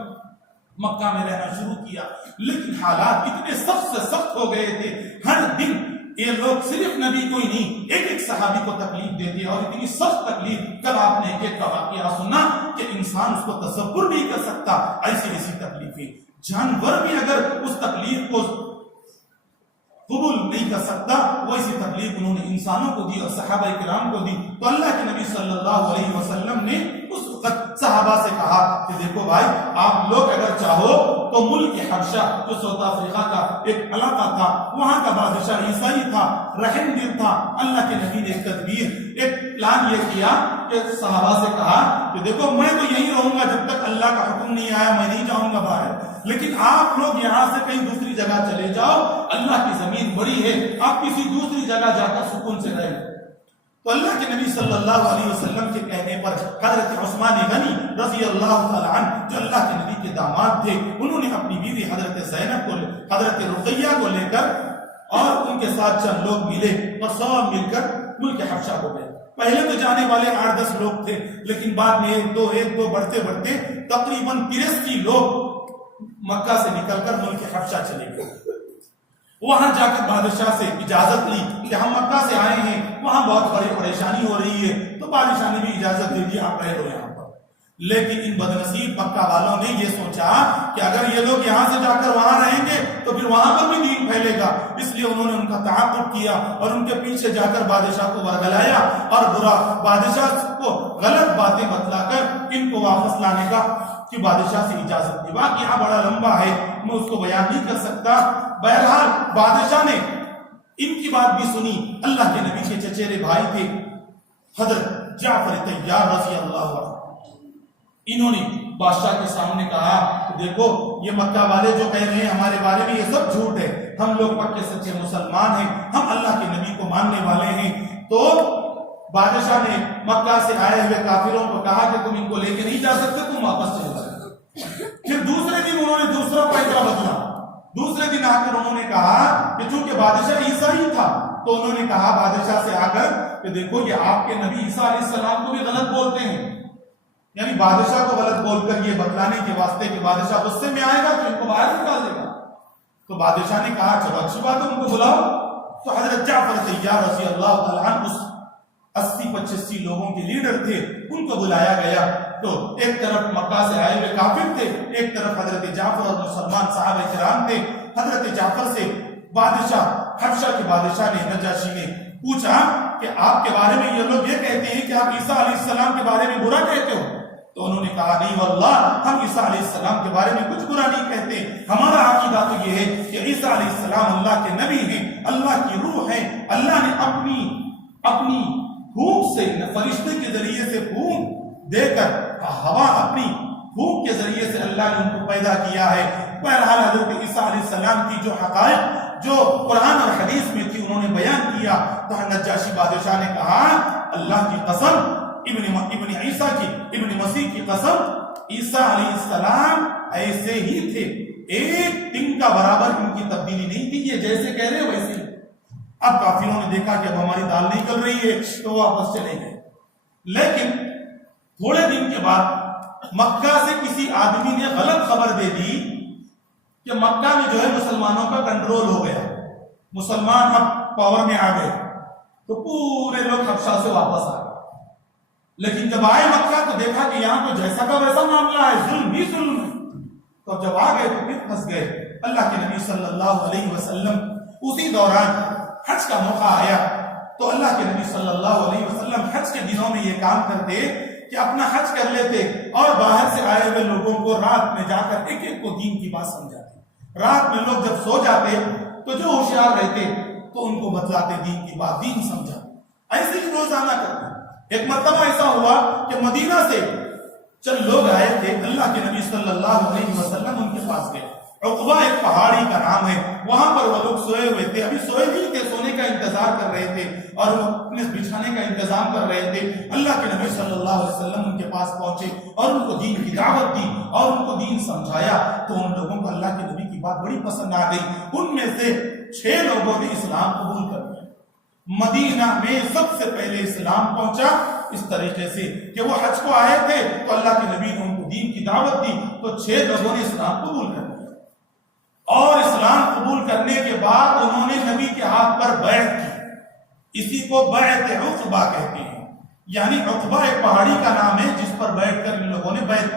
مکہ میں رہنا شروع کیا. لیکن حالات اتنے سخت سے سخت ہو گئے تھے. ہر دن یہ لوگ صرف نبی کو ہی نہیں، ایک ایک صحابی کو تکلیف دیتے، اور اتنی سخت تکلیف. کل آپ نے ایک کا واقعہ سنا کہ انسان اس کو تصور نہیں کر سکتا. ایسی تکلیفیں جانور بھی اگر اس تکلیف کو قبول نہیں کر سکتا، ویسی تکلیف انہوں نے انسانوں کو دی اور صحابہ کرام کو دی۔ تو اللہ کے نبی صلی اللہ علیہ وسلم نے اس وقت صحابہ سے کہا کہ دیکھو بھائی، آپ لوگ اگر چاہو تو ملک حبشہ جو ساؤتھ افریقہ کا ایک علاقہ تھا، وہاں کا بادشاہ عیسائی تھا، رحم دل تھا۔ اللہ کے نبی نے ایک تدبیر، ایک پلان یہ کیا کہ صحابہ سے کہا کہ دیکھو میں تو یہیں رہوں گا جب تک اللہ کا حکم نہیں آیا، میں نہیں جاؤں گا باہر، لیکن آپ لوگ یہاں سے کہیں دوسری جگہ چلے جاؤ، اللہ کی زمین بڑی ہے، آپ کسی دوسری جگہ جا کر سکون سے رہیں۔ تو اللہ کے نبی صلی اللہ علیہ وسلم کے کہنے پر حضرت عثمان غنی رضی اللہ تعالی عنہ جو اللہ کے نبی کے داماد تھے، انہوں نے اپنی بیوی حضرت زینب کو، حضرت رقیہ کو لے کر اور ان کے ساتھ چند لوگ ملے اور سب مل کر ملک حبشہ کو گئے۔ پہلے تو جانے والے 8-10 لوگ تھے، لیکن بعد میں ایک دو بڑھتے بڑھتے تقریباً 83 لوگ مکہ سے نکل کر ملک حبشہ چلے گئے۔ وہاں جا کر بادشاہ سے اجازت لی کہ ہم مکہ سے آئے ہیں، وہاں بہت بڑی پریشانی ہو رہی ہے، تو بادشاہ نے بھی اجازت دے دی، آپ رہ لو یہاں پر۔ لیکن ان بدنصیب مکہ والوں نے یہ سوچا کہ اگر یہ لوگ یہاں سے جا کر وہاں رہیں گے تو پھر وہاں پر بھی دین پھیلے گا، اس لیے انہوں نے ان کا تعاقب کیا اور ان کے پیچھے جا کر بادشاہ کو ورگلایا اور برا بادشاہ کو غلط باتیں بتلا کر ان کو واپس لانے کا کہ بادشاہ سے اجازت دی۔ واقعہ بڑا لمبا ہے، میں اس کو بیان نہیں کر سکتا۔ بہرحال بادشاہ نے ان کی بات بھی سنی۔ اللہ کے نبی کے چچیرے بھائی تھے حضرت جعفر طیار رضی اللہ عنہ، انہوں نے بادشاہ کے سامنے کہا کہ دیکھو یہ مکہ والے جو کہہ رہے ہیں ہمارے بارے میں، یہ سب جھوٹ ہے، ہم لوگ پکے سچے مسلمان ہیں، ہم اللہ کے نبی کو ماننے والے ہیں۔ تو بادشاہ نے مکہ سے آئے ہوئے کافروں کو کہا کہ تم ان کو لے کے نہیں جا سکتے، تم واپس چلے جاؤ۔ پھر دوسرے دن انہوں نے دوسرا فیصلہ بدلا۔ دوسرے دن آ کر انہوں نے کہا کہ چونکہ بادشاہ عیسائی تھا تو انہوں نے کہا بادشاہ سے آ کر کہ دیکھو یہ آپ کے نبی عیسیٰ علیہ السلام کو بھی غلط بولتے ہیں، یعنی بادشاہ کو غلط بول کر یہ بتلانے کے واسطے کہ بادشاہ غصے میں آئے گا تو ان کو باہر نکال دے گا۔ تو بادشاہ نے کہا چلو اچھی بات ہے، ان کو بلاؤ۔ تو حضرت جعفر طیار رضی اللہ تعالیٰ عنہ اس 80-85 لوگوں کے لیڈر تھے، ان کو بلایا گیا۔ تو ایک طرف مکہ سے آئے ہوئے کافر تھے، ایک طرف حضرت جعفر اور مسلمان صحابہ کرام تھے۔ حضرت جعفر سے بادشاہ حبشہ کے بادشاہ نے، نجاشی نے پوچھا کہ آپ کے بارے میں یہ لوگ یہ کہتے ہیں کہ آپ عیسیٰ علیہ السلام کے بارے میں برا کہتے ہو۔ تو انہوں نے کہا نہیں واللہ، ہم عیسیٰ علیہ السلام کے بارے میں کچھ برا نہیں کہتے، ہمارا عقیدہ تو یہ ہے کہ عیسیٰ علیہ السلام اللہ کے نبی ہیں، اللہ کی روح ہیں، اللہ نے اپنی پھونک سے، فرشتے کے ذریعے سے پھونک دے کر ہوا، اپنی پھونک کے ذریعے سے اللہ نے ان کو پیدا کیا ہے۔ بہرحال حضرت عیسیٰ علیہ السلام کی جو حقائق جو قرآن اور حدیث میں تھی انہوں نے بیان کیا۔ تو نجاشی بادشاہ نے کہا اللہ کی قسم، ابن عیسیٰ کی، ابن مسیح کی قسم، عیسیٰ علیہ السلام ایسے ہی تھے، ایک دن کا برابر ان کی تبدیلی نہیں تھی، یہ جیسے کہہ رہے ویسے ہی۔ اب کافروں نے دیکھا کہ اب ہماری دال نہیں گل رہی ہے تو واپس چلے گئے۔ لیکن تھوڑے دن کے بعد مکہ سے کسی آدمی نے غلط خبر دے دی کہ مکہ میں جو ہے مسلمانوں کا کنٹرول ہو گیا، مسلمان اب پاور میں آ گئے، تو پورے لوگ حبشہ سے واپس آ گئے۔ لیکن جب آئے مکہ تو دیکھا کہ یہاں تو جیسا کا ویسا معاملہ ہے، ظلم ہی ظلم ہے۔ تو جب آ گئے تو پھر پھنس گئے۔ اللہ کے نبی صلی اللہ علیہ وسلم اسی دوران حج کا موقع آیا تو اللہ کے نبی صلی اللہ علیہ وسلم حج کے دنوں میں یہ کام کرتے کہ اپنا حج کر لیتے اور باہر سے آئے ہوئے لوگوں کو رات میں جا کر ایک ایک کو دین کی بات سمجھاتے۔ رات میں لوگ جب سو جاتے تو جو ہوشیار رہتے تو ان کو بتلاتے دین کی بات، دین سمجھاتے۔ ایسے ہی روزانہ کرتے۔ ایک مرتبہ ایسا ہوا کہ مدینہ سے چند لوگ آئے تھے، اللہ کے نبی صلی اللہ علیہ وسلم ان کے پاس گئے۔ عقبہ ایک پہاڑی کا نام ہے، وہاں پر وہ لوگ سوئے ہوئے تھے، ابھی سوئے نہیں تھے، سونے کا انتظار کر رہے تھے اور وہ اپنے بچھانے کا انتظام کر رہے تھے۔ اللہ کے نبی صلی اللہ علیہ وسلم ان کے پاس پہنچے اور ان کو دین کی دعوت دی اور ان کو دین سمجھایا۔ تو ان لوگوں کو اللہ کے نبی کی بات بڑی پسند آ گئی۔ ان میں سے 6 لوگوں نے اسلام قبول کر لیا۔ مدینہ میں سب سے پہلے اسلام پہنچا اس طریقے سے کہ وہ حج کو آئے تھے تو اللہ کے نبی نے ان کو دین کی دعوت دی تو 6 لوگوں نے اسلام قبول کر لیا۔ اور اسلام قبول کرنے کے بعد انہوں نے نبی کے ہاتھ پر بیعت کی، اسی کو بیعت عقبہ کہتے ہیں، یعنی عقبہ ایک پہاڑی کا نام ہے جس پر بیٹھ کر ان لوگوں نے بیعت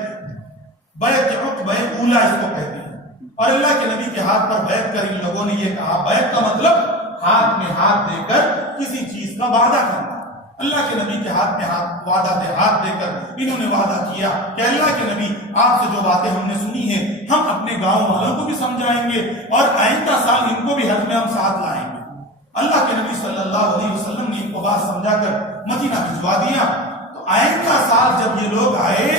عقبہ اولا اس کو کہتے ہیں۔ اور اللہ کے نبی کے ہاتھ پر بیعت کر ان لوگوں نے یہ کہا، بیعت کا مطلب ہاتھ میں ہاتھ دے کر کسی چیز کا وعدہ کرنا۔ اللہ کے نبی کے ہاتھ میں ہاتھ دے کر انہوں نے وعدہ کیا کہ اللہ کے نبی آپ سے جو باتیں ہم نے سنی ہیں ہم اپنے گاؤں والوں کو بھی سمجھائیں گے اور آئندہ سال ان کو بھی حج میں ہم ساتھ لائیں گے۔ اللہ کے نبی صلی اللہ علیہ وسلم نے ان کو بات سمجھا کر مدینہ بھجوا دیا۔ تو آئندہ سال جب یہ لوگ آئے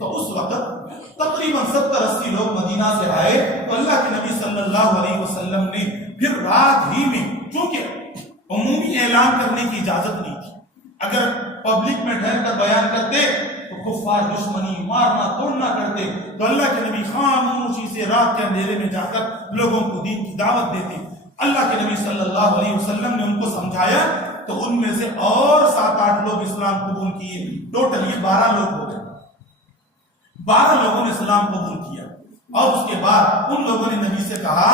تو اس وقت تقریباً 70-80 لوگ مدینہ سے آئے، تو اللہ کے نبی صلی اللہ علیہ وسلم نے پھر رات ہی میں، چونکہ عمومی اعلان کرنے کی اجازت نہیں تھی، اگر پبلک میں ٹھہر کر بیان کرتے تو کفار دشمنی مارنا توڑنا کرتے، تو اللہ کے نبی خاموشی سے رات کے اندھیرے میں جا کر لوگوں کو دین کی دعوت دیتے۔ اللہ کے نبی صلی اللہ علیہ وسلم نے ان کو سمجھایا تو ان میں سے اور 7-8 لوگ اسلام قبول کیے، ٹوٹل یہ 12 لوگ ہو گئے۔ 12 لوگوں نے اسلام قبول کیا، اور اس کے بعد ان لوگوں نے نبی سے کہا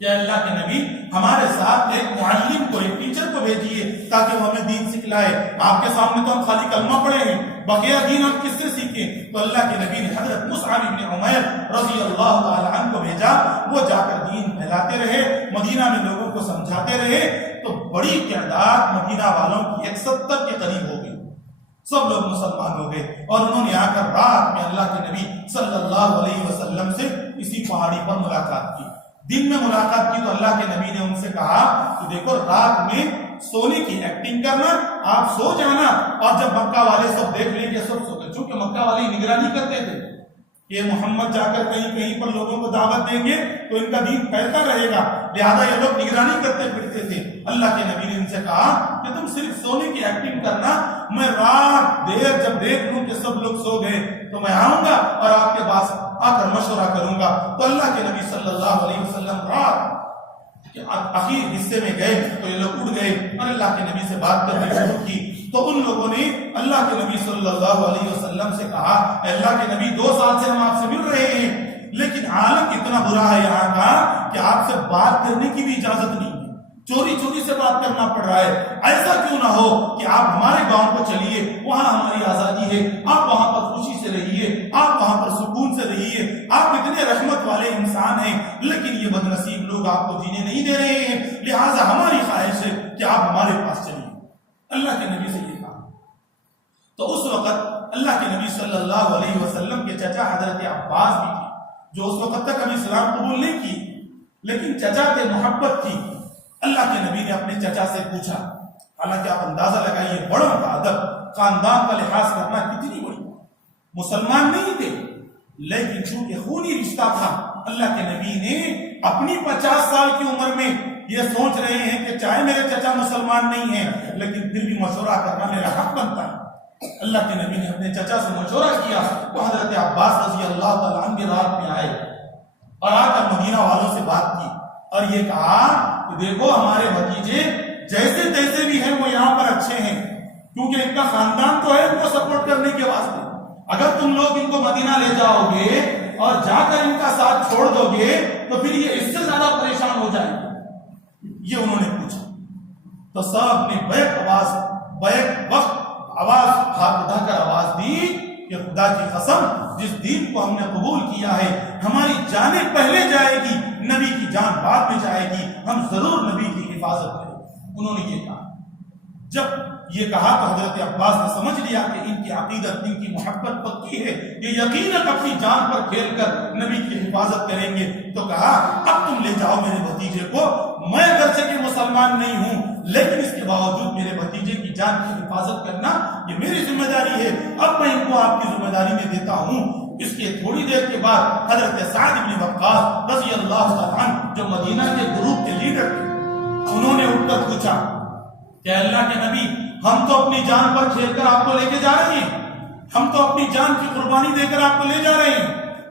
کہ اللہ کے نبی ہمارے ساتھ ایک معلم کو، ایک ٹیچر کو بھیجیے تاکہ وہ ہمیں دین سکھلائے، آپ کے سامنے تو ہم خالی کلمہ پڑھے ہیں، بقیہ دین ہم کس سے سیکھیں؟ تو اللہ کے نبی نے حضرت مصعب بن عمیر رضی اللہ تعالی عنہ کو بھیجا، وہ جا کر دین پھیلاتے رہے، مدینہ میں لوگوں کو سمجھاتے رہے، تو بڑی تعداد مدینہ والوں کی 70 کے قریب ہو گئی، سب لوگ مسلمان ہو گئے، اور انہوں نے آ کر رات میں اللہ کے نبی صلی اللہ علیہ وسلم سے اسی پہاڑی پر ملاقات کی۔ دن میں ملاقات کی تو اللہ کے نبی نے ان سے کہا کہ دیکھو رات میں سونے کی ایکٹنگ کرنا، آپ سو جانا، اور جب مکہ والے سب دیکھ لیں کہ سب سو گئے، چونکہ مکہ والے نگرانی کرتے تھے کہ محمد جا کر کہیں پر لوگوں کو دعوت دیں گے تو ان کا دین پھیلتا رہے گا، لہذا یہ لوگ نگرانی کرتے پھرتے تھے۔ اللہ کے نبی نے ان سے کہا کہ تم صرف سونے کی ایکٹنگ کرنا، میں رات دیر جب دیکھ لوں کہ سب لوگ سو گئے تو میں آؤں گا اور آپ کے پاس آ کر مشورہ کروں گا۔ تو اللہ کے نبی صلی اللہ علیہ وسلم رات اخیر حصے میں گئے تو یہ لوگ اٹھ گئے اور اللہ کے نبی سے بات کرنی شروع کی۔ تو ان لوگوں نے اللہ کے نبی صلی اللہ علیہ وسلم سے کہا، اے اللہ کے نبی 2 سال سے ہم آپ سے مل رہے ہیں، لیکن عالم اتنا برا ہے یہاں کا کہ آپ سے بات کرنے کی بھی اجازت نہیں ہے، چوری چوری سے بات کرنا پڑ رہا ہے۔ ایسا کیوں نہ ہو کہ آپ ہمارے گاؤں کو چلیے، وہاں ہماری آزادی ہے، آپ وہاں پر خوشی سے رہیے، آپ وہاں پر سکون سے رہیے، آپ اتنے رحمت والے انسان ہیں، لیکن یہ بد نصیب لوگ آپ کو جینے نہیں دے رہے ہیں، لہٰذا ہماری خواہش ہے کہ آپ ہمارے پاس چلیے۔ اللہ کے نبی سے یہ کہا تو اس وقت اللہ کے نبی صلی اللہ علیہ وسلم کے چچا حضرت عباس بھی تھے، جو اس وقت تک ابھی اسلام قبول نہیں کی، لیکن چچا کے محبت تھی۔ اللہ کے نبی نے اپنے چچا سے پوچھا، حالانکہ آپ اندازہ لگائیے بڑوں کا ادب، خاندان کا لحاظ کرنا کتنی بڑی، مسلمان نہیں تھے لیکن چونکہ خونی رشتہ تھا، اللہ کے نبی نے اپنی 50 سال کی عمر میں یہ سوچ رہے ہیں کہ چاہے میرے چچا مسلمان نہیں ہیں لیکن پھر بھی مشورہ کرنا میرا حق بنتا ہے۔ اللہ کے نبی نے اپنے چچا سے مشورہ کیا تو حضرت عباس رضی اللہ تعالیٰ عنہ رات میں آئے اور آ کر مدینہ والوں سے بات کی اور یہ کہا کہ دیکھو ہمارے بھتیجے جیسے تیسے بھی ہیں وہ یہاں پر اچھے ہیں، کیونکہ ان کا خاندان تو ہے ان کو سپورٹ کرنے کے واسطے، اگر تم لوگ ان کو مدینہ لے جاؤ گے اور جا کر ان کا ساتھ چھوڑ دو گے تو پھر یہ اس سے زیادہ پریشان ہو جائیں گے۔ یہ انہوں نے پوچھا تو سب نے بیک وقت آواز ہاتھ اٹھا کر آواز دی کہ خدا کی قسم جس دین کو ہم نے قبول کیا ہے ہماری جانیں پہلے جائے گی، نبی کی جان بعد میں جائے گی، ہم ضرور نبی کی حفاظت کریں۔ انہوں نے یہ کہا، جب یہ کہا تو حضرت عباس نے سمجھ لیا کہ ان کی عقیدت، ان کی محبت پکی ہے، یہ یقیناً اپنی جان پر کھیل کر نبی کی حفاظت کریں گے، تو کہا اب تم لے جاؤ میرے بھتیجے کو، میں اگرچہ کہ مسلمان نہیں ہوں لیکن اس کے باوجود میرے بھتیجے کی جان کی حفاظت کرنا یہ میری ذمہ داری ہے، اب میں ان کو آپ کی ذمہ داری میں دیتا ہوں۔ اس کے تھوڑی دیر کے بعد حضرت سعد بن وقاص رضی اللہ عنہ جو مدینہ کے گروپ کے لیڈر تھے، انہوں نے اٹھ کر پوچھا کہ اللہ کے نبی ہم تو اپنی جان پر کھیل کر آپ کو لے کے جا رہے ہیں، ہم تو اپنی جان کی قربانی دے کر آپ کو لے جا رہے ہیں،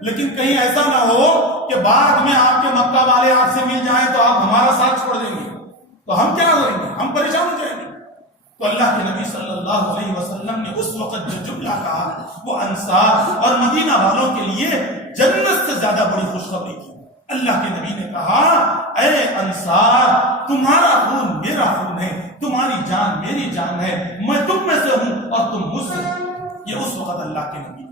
لیکن کہیں ایسا نہ ہو کہ بعد میں آپ کے مکہ والے آپ سے مل جائیں تو آپ ہمارا ساتھ چھوڑ دیں گے تو ہم کیا کریں گے، ہم پریشان ہو جائیں گے۔ تو اللہ کے نبی صلی اللہ علیہ وسلم نے اس وقت جو جملہ کہا وہ انصار اور مدینہ والوں کے لیے جنت سے زیادہ بڑی خوشخبری تھی۔ اللہ کے نبی نے کہا، اے انصار تمہارا خون میرا خون ہے، تمہاری جان میری جان ہے، میں تم میں سے ہوں اور تم مجھ سے۔ یہ اس وقت اللہ کے نبی نے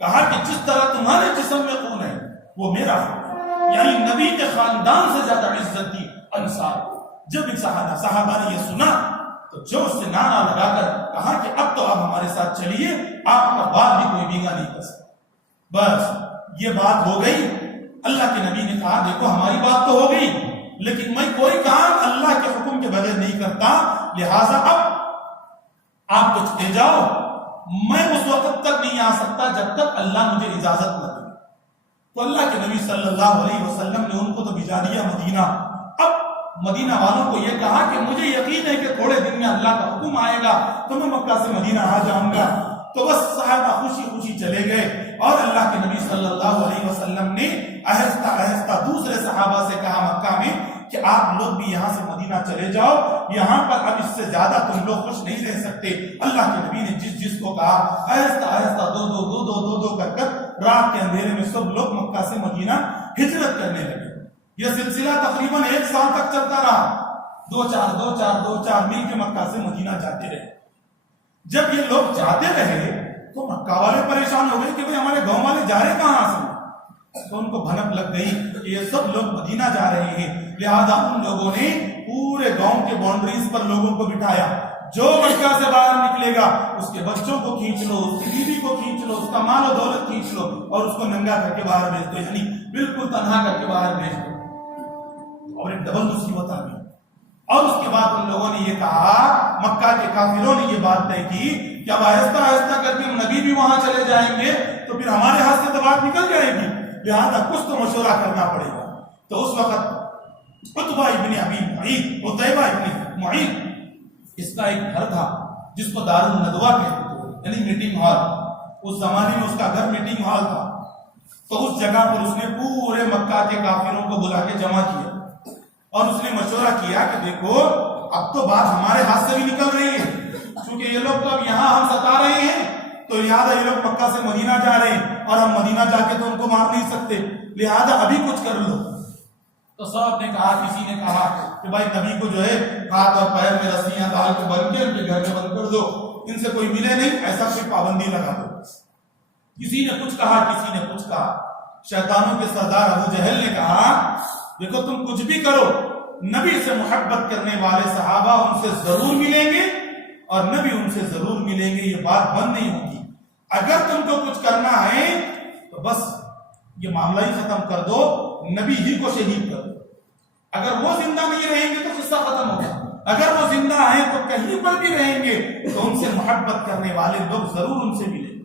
کہا کہ جس طرح تمہارے جسم میں خون ہے وہ میرا خون ہے، یعنی نبی کے خاندان سے زیادہ عزت دی انصار کو۔ جب ایک صحابہ نے یہ سنا تو جو اس سے نعرہ لگا کر کہا کہ اب تو آپ ہمارے ساتھ چلیے، آپ کا بات بھی کوئی بیگا نہیں کر سکتا۔ بس یہ بات ہو گئی۔ اللہ کے نبی نے کہا دیکھو ہماری بات تو ہو گئی، لیکن میں کوئی کام اللہ کے حکم کے بغیر نہیں کرتا، لہٰذا اب آپ کچھ دے جاؤ، میں اس وقت تک نہیں آ سکتا جب تک اللہ مجھے اجازت نہ دے۔ تو اللہ کے نبی صلی اللہ علیہ وسلم نے ان کو تو بھیجا دیا مدینہ۔ اب مدینہ والوں کو یہ کہا کہ مجھے یقین ہے کہ تھوڑے دن میں اللہ کا حکم آئے گا تو میں مکہ سے مدینہ آ جاؤں گا۔ تو بس صحابہ خوشی خوشی چلے گئے، اور اللہ کے نبی صلی اللہ علیہ وسلم نے آہستہ آہستہ دوسرے صحابہ سے کہا مکہ میں کہ آپ لوگ بھی یہاں سے مدینہ چلے جاؤ، یہاں پر اب اس سے زیادہ تم لوگ خوش نہیں رہ سکتے۔ اللہ کے نبی نے جس کو کہا، آہستہ آہستہ دو کر رات کے اندھیرے میں سب لوگ مکہ سے مدینہ ہجرت کرنے لگے۔ یہ سلسلہ تقریباً 1 سال تک چلتا رہا، 2-4 میل کے مکہ سے مدینہ جاتے رہے۔ جب یہ لوگ جاتے رہے تو مکہ والے پریشان ہو گئے کہ بھئی ہمارے گاؤں والے جا رہے کہاں سے؟ تو ان کو بھنک لگ گئی کہ یہ سب لوگ مدینہ جا رہے ہیں، لہذا ان لوگوں نے پورے گاؤں کے باؤنڈریز پر لوگوں کو بٹھایا، جو مکہ سے باہر نکلے گا اس کے بچوں کو کھینچ لو، اس کی بیوی کو کھینچ لو، اس کا مال و دولت کھینچ لو اور اس کو ننگا کر کے باہر بھیج دو، یعنی بالکل تنہا کر کے باہر بھیج دو۔ اور ایک ڈبل مصیبت آ گئی۔ اور اس کے بعد ان لوگوں نے یہ کہا، مکہ کے کافروں نے یہ بات طے کی کہ اب آہستہ آہستہ کر کے نبی بھی وہاں چلے جائیں گے تو پھر ہمارے ہاتھ سے تو بات نکل جائے گی، لہذا کچھ تو مشورہ کرنا پڑے گا۔ تو اس وقت عتبہ ابن ابی معیط، عتیبہ ابن معیط، اس کا ایک گھر تھا جس کو دار الندوہ کہتے تھے، یعنی میٹنگ ہال۔ اس زمانے میں اس کا گھر میٹنگ ہال تھا۔ تو اس جگہ پر اس نے پورے مکہ کے کافروں کو بلا کے جمع کیا اور اس نے مشورہ کیا کہ دیکھو اب تو بات ہمارے ہاتھ سے بھی نکل رہی ہے، چونکہ یہ لوگ تو اب یہاں ہم ستا رہے ہیں، تو لہٰذا یہ لوگ مکہ سے مدینہ جا رہے ہیں اور ہم مدینہ جا کے تو ان کو مار نہیں سکتے، لہٰذا ابھی کچھ کر لو۔ تو سب نے کہا، کسی نے کہا کہ بھائی نبی کو جو ہے ہاتھ اور پیر میں رسیاں ڈال کے بند کے ان کے گھر میں بند کر دو، ان سے کوئی ملے نہیں، ایسا کوئی پابندی لگا دو۔ کسی نے کچھ کہا، کسی نے کچھ کہا۔ شیطانوں کے سردار ابو جہل نے کہا دیکھو تم کچھ بھی کرو، نبی سے محبت کرنے والے صحابہ ان سے ضرور ملیں گے اور نبی ان سے ضرور ملیں گے، یہ بات بند نہیں ہوگی۔ اگر تم کو کچھ کرنا ہے تو بس یہ معاملہ ہی ختم کر دو، نبی ہی کو شہید کر دو۔ اگر وہ زندہ نہیں رہیں گے تو قصہ ختم ہوگا، اگر وہ زندہ ہیں تو کہیں پر بھی رہیں گے تو ان سے محبت کرنے والے لوگ ضرور ان سے ملیں گے۔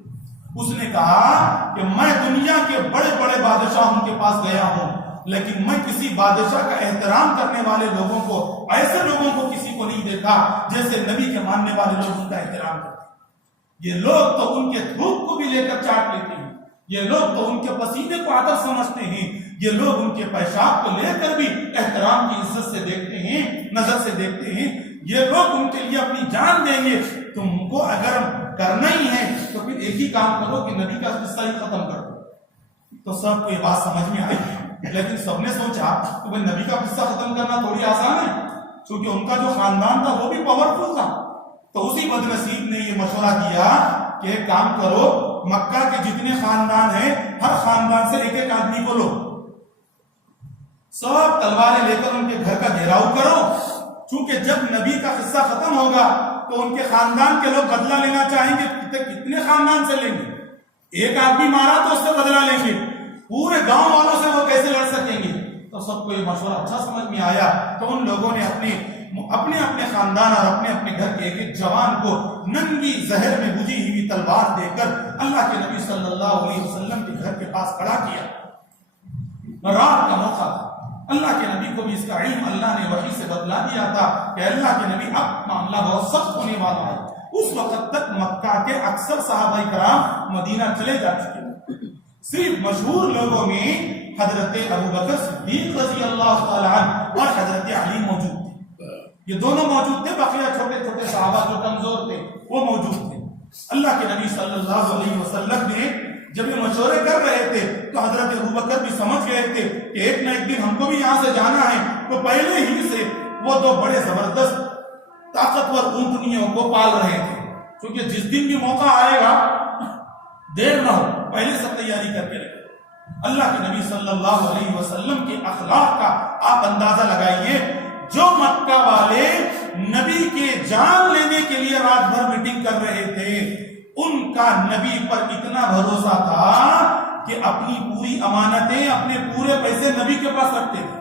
اس نے کہا کہ میں دنیا کے بڑے بڑے بادشاہوں کے پاس گیا ہوں، لیکن میں کسی بادشاہ کا احترام کرنے والے لوگوں کو، ایسے لوگوں کو کسی کو نہیں دیکھا جیسے نبی کے ماننے والے لوگ ان کا احترام کرتے ہیں۔ یہ لوگ تو ان کے تھوک کو بھی لے کر چاٹ لیتے ہیں، یہ لوگ تو ان کے پسینے کو عطر سمجھتے ہیں، یہ لوگ ان کے پیشاب کو لے کر بھی احترام کی عزت سے دیکھتے ہیں، نظر سے دیکھتے ہیں، یہ لوگ ان کے لیے اپنی جان دیں گے۔ تم کو اگر کرنا ہی ہے تو پھر ایک ہی کام کرو کہ نبی کا قصہ ہی ختم کر دو۔ تو سب کو یہ بات سمجھ میں آئی، لیکن سب نے سوچا کہ بھئی نبی کا قصہ ختم کرنا تھوڑی آسان ہے، کیونکہ ان کا جو خاندان تھا وہ بھی پاورفل تھا۔ تو اسی بد نصیب نے یہ مشورہ کیا کہ ایک کام کرو، مکہ کے جتنے خاندان ہیں ہر خاندان سے ایک ایک آدمی کو لو، سب تلواریں لے کر ان کے گھر کا گھیراؤ کرو، چونکہ جب نبی کا قصہ ختم ہوگا تو ان کے خاندان کے لوگ بدلہ لینا چاہیں گے، کتنے خاندان سے لیں گے؟ ایک آدمی مارا تو اس سے بدلہ لیں گے، پورے گاؤں والوں سے وہ کیسے لڑ سکیں گے؟ تو سب کو یہ مشورہ اچھا سمجھ میں آیا، تو ان لوگوں نے اپنے خاندان اور اپنے گھر کے ایک ایک جوان کو ننگی زہر میں بجھی ہوئی تلوار دے کر اللہ کے نبی صلی اللہ علیہ وسلم کے گھر کے پاس کھڑا کیا۔ رات کا موقع تھا، اللہ کے نبی کو بھی اس کا علم اللہ نے وحی سے بتلا دیا تھا کہ اللہ کے نبی اب معاملہ بہت سخت ہونے والا ہے۔ اس وقت تک مکہ کے اکثر صحابہ کرام مدینہ چلے جا چکے ہیں، صرف مشہور لوگوں میں حضرت ابوبکر صدیق رضی اللہ تعالی عنہ اور حضرت علی موجود تھے، یہ دونوں موجود تھے، بقیہ چھوٹے چھوٹے صحابہ جو کمزور تھے وہ موجود تھے۔ اللہ کے نبی صلی اللہ علیہ وسلم نے جب یہ مشورے کر رہے تھے تو حضرت ابوبکر بھی سمجھ گئے تھے کہ ایک نہ ایک دن ہم کو بھی یہاں سے جانا ہے، تو پہلے ہی سے وہ دو بڑے زبردست طاقتور اونٹنیوں کو پال رہے تھے، کیونکہ جس دن بھی موقع آئے گا دیر نہ ہو، پہلے سے تیاری کر کے رکھے۔ اللہ کے نبی صلی اللہ علیہ وسلم کے اخلاق کا آپ اندازہ لگائیے. جو مکہ والے نبی کے جان لینے کے لیے رات بھر میٹنگ کر رہے تھے، ان کا نبی پر اتنا بھروسہ تھا کہ اپنی پوری امانتیں، اپنے پورے پیسے نبی کے پاس رکھتے تھے.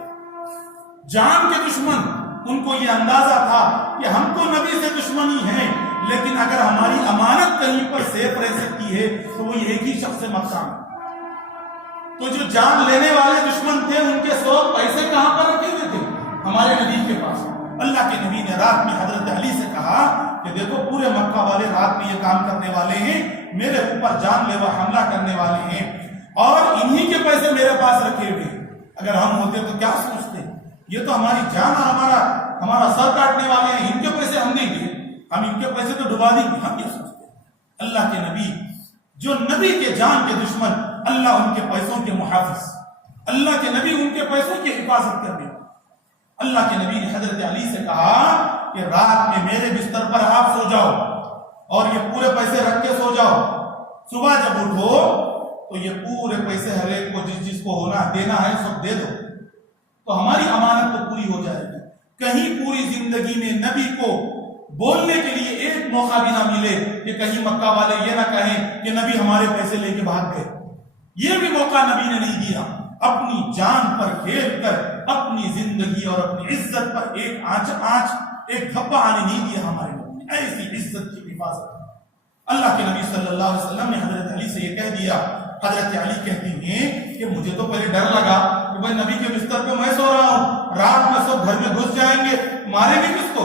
جان کے دشمن، ان کو یہ اندازہ تھا کہ ہم تو نبی سے دشمنی ہیں، لیکن اگر ہماری امانت کہیں پر سیف رہ سکتی ہے تو وہ ایک ہی شخص سے مقصد. تو جو جان لینے والے دشمن تھے، ان کے 100 پیسے کہاں پر رکھے ہوئے تھے؟ ہمارے نبی کے پاس. اللہ کے نبی نے رات میں حضرت علی سے کہا کہ دیکھو پورے مکہ والے رات میں یہ کام کرنے والے ہیں، میرے اوپر جان لیوا حملہ کرنے والے ہیں، اور انہی کے پیسے میرے پاس رکھے ہوئے. اگر ہم ہوتے تو کیا سوچتے؟ یہ تو ہماری جان اور ہمارا سر کاٹنے والے ہیں، ان کے پیسے ہم نہیں دیے، ہم ان کے پیسے تو ڈبا دیں گے. ہم یہ سوچتے. اللہ کے نبی، جو نبی کے جان کے دشمن، اللہ ان کے پیسوں کے محافظ، اللہ کے نبی ان کے پیسوں کی حفاظت کرنے. اللہ کے نبی نے حضرت علی سے کہا کہ رات میں میرے بستر پر آپ سو جاؤ اور یہ پورے پیسے رکھ کے سو جاؤ. صبح جب اٹھو تو یہ پورے پیسے ہر ایک کو جس کو ہونا دینا ہے سب دے دو، تو ہماری امانت تو پوری ہو جائے گی. کہیں پوری زندگی میں نبی کو بولنے کے لیے ایک موقع بھی نہ ملے کہ کہیں مکہ والے یہ نہ کہیں کہ نبی ہمارے پیسے لے کے بھاگ گئے. یہ بھی موقع نبی نے نہیں دیا. اپنی جان پر کھیل کر اپنی زندگی اور اپنی عزت پر ایک ایک دھبا آنے نہیں دیا ہمارے نبی نے. ایسی عزت کی حفاظت. اللہ کے نبی صلی اللہ علیہ وسلم نے حضرت علی سے یہ کہہ دیا. حضرت علی کہتی ہیں کہ مجھے تو پہلے ڈر لگا کہ بھائی نبی کے بستر پہ میں سو رہا ہوں، رات میں سب گھر میں گھس جائیں گے، ماریں گے کس کو؟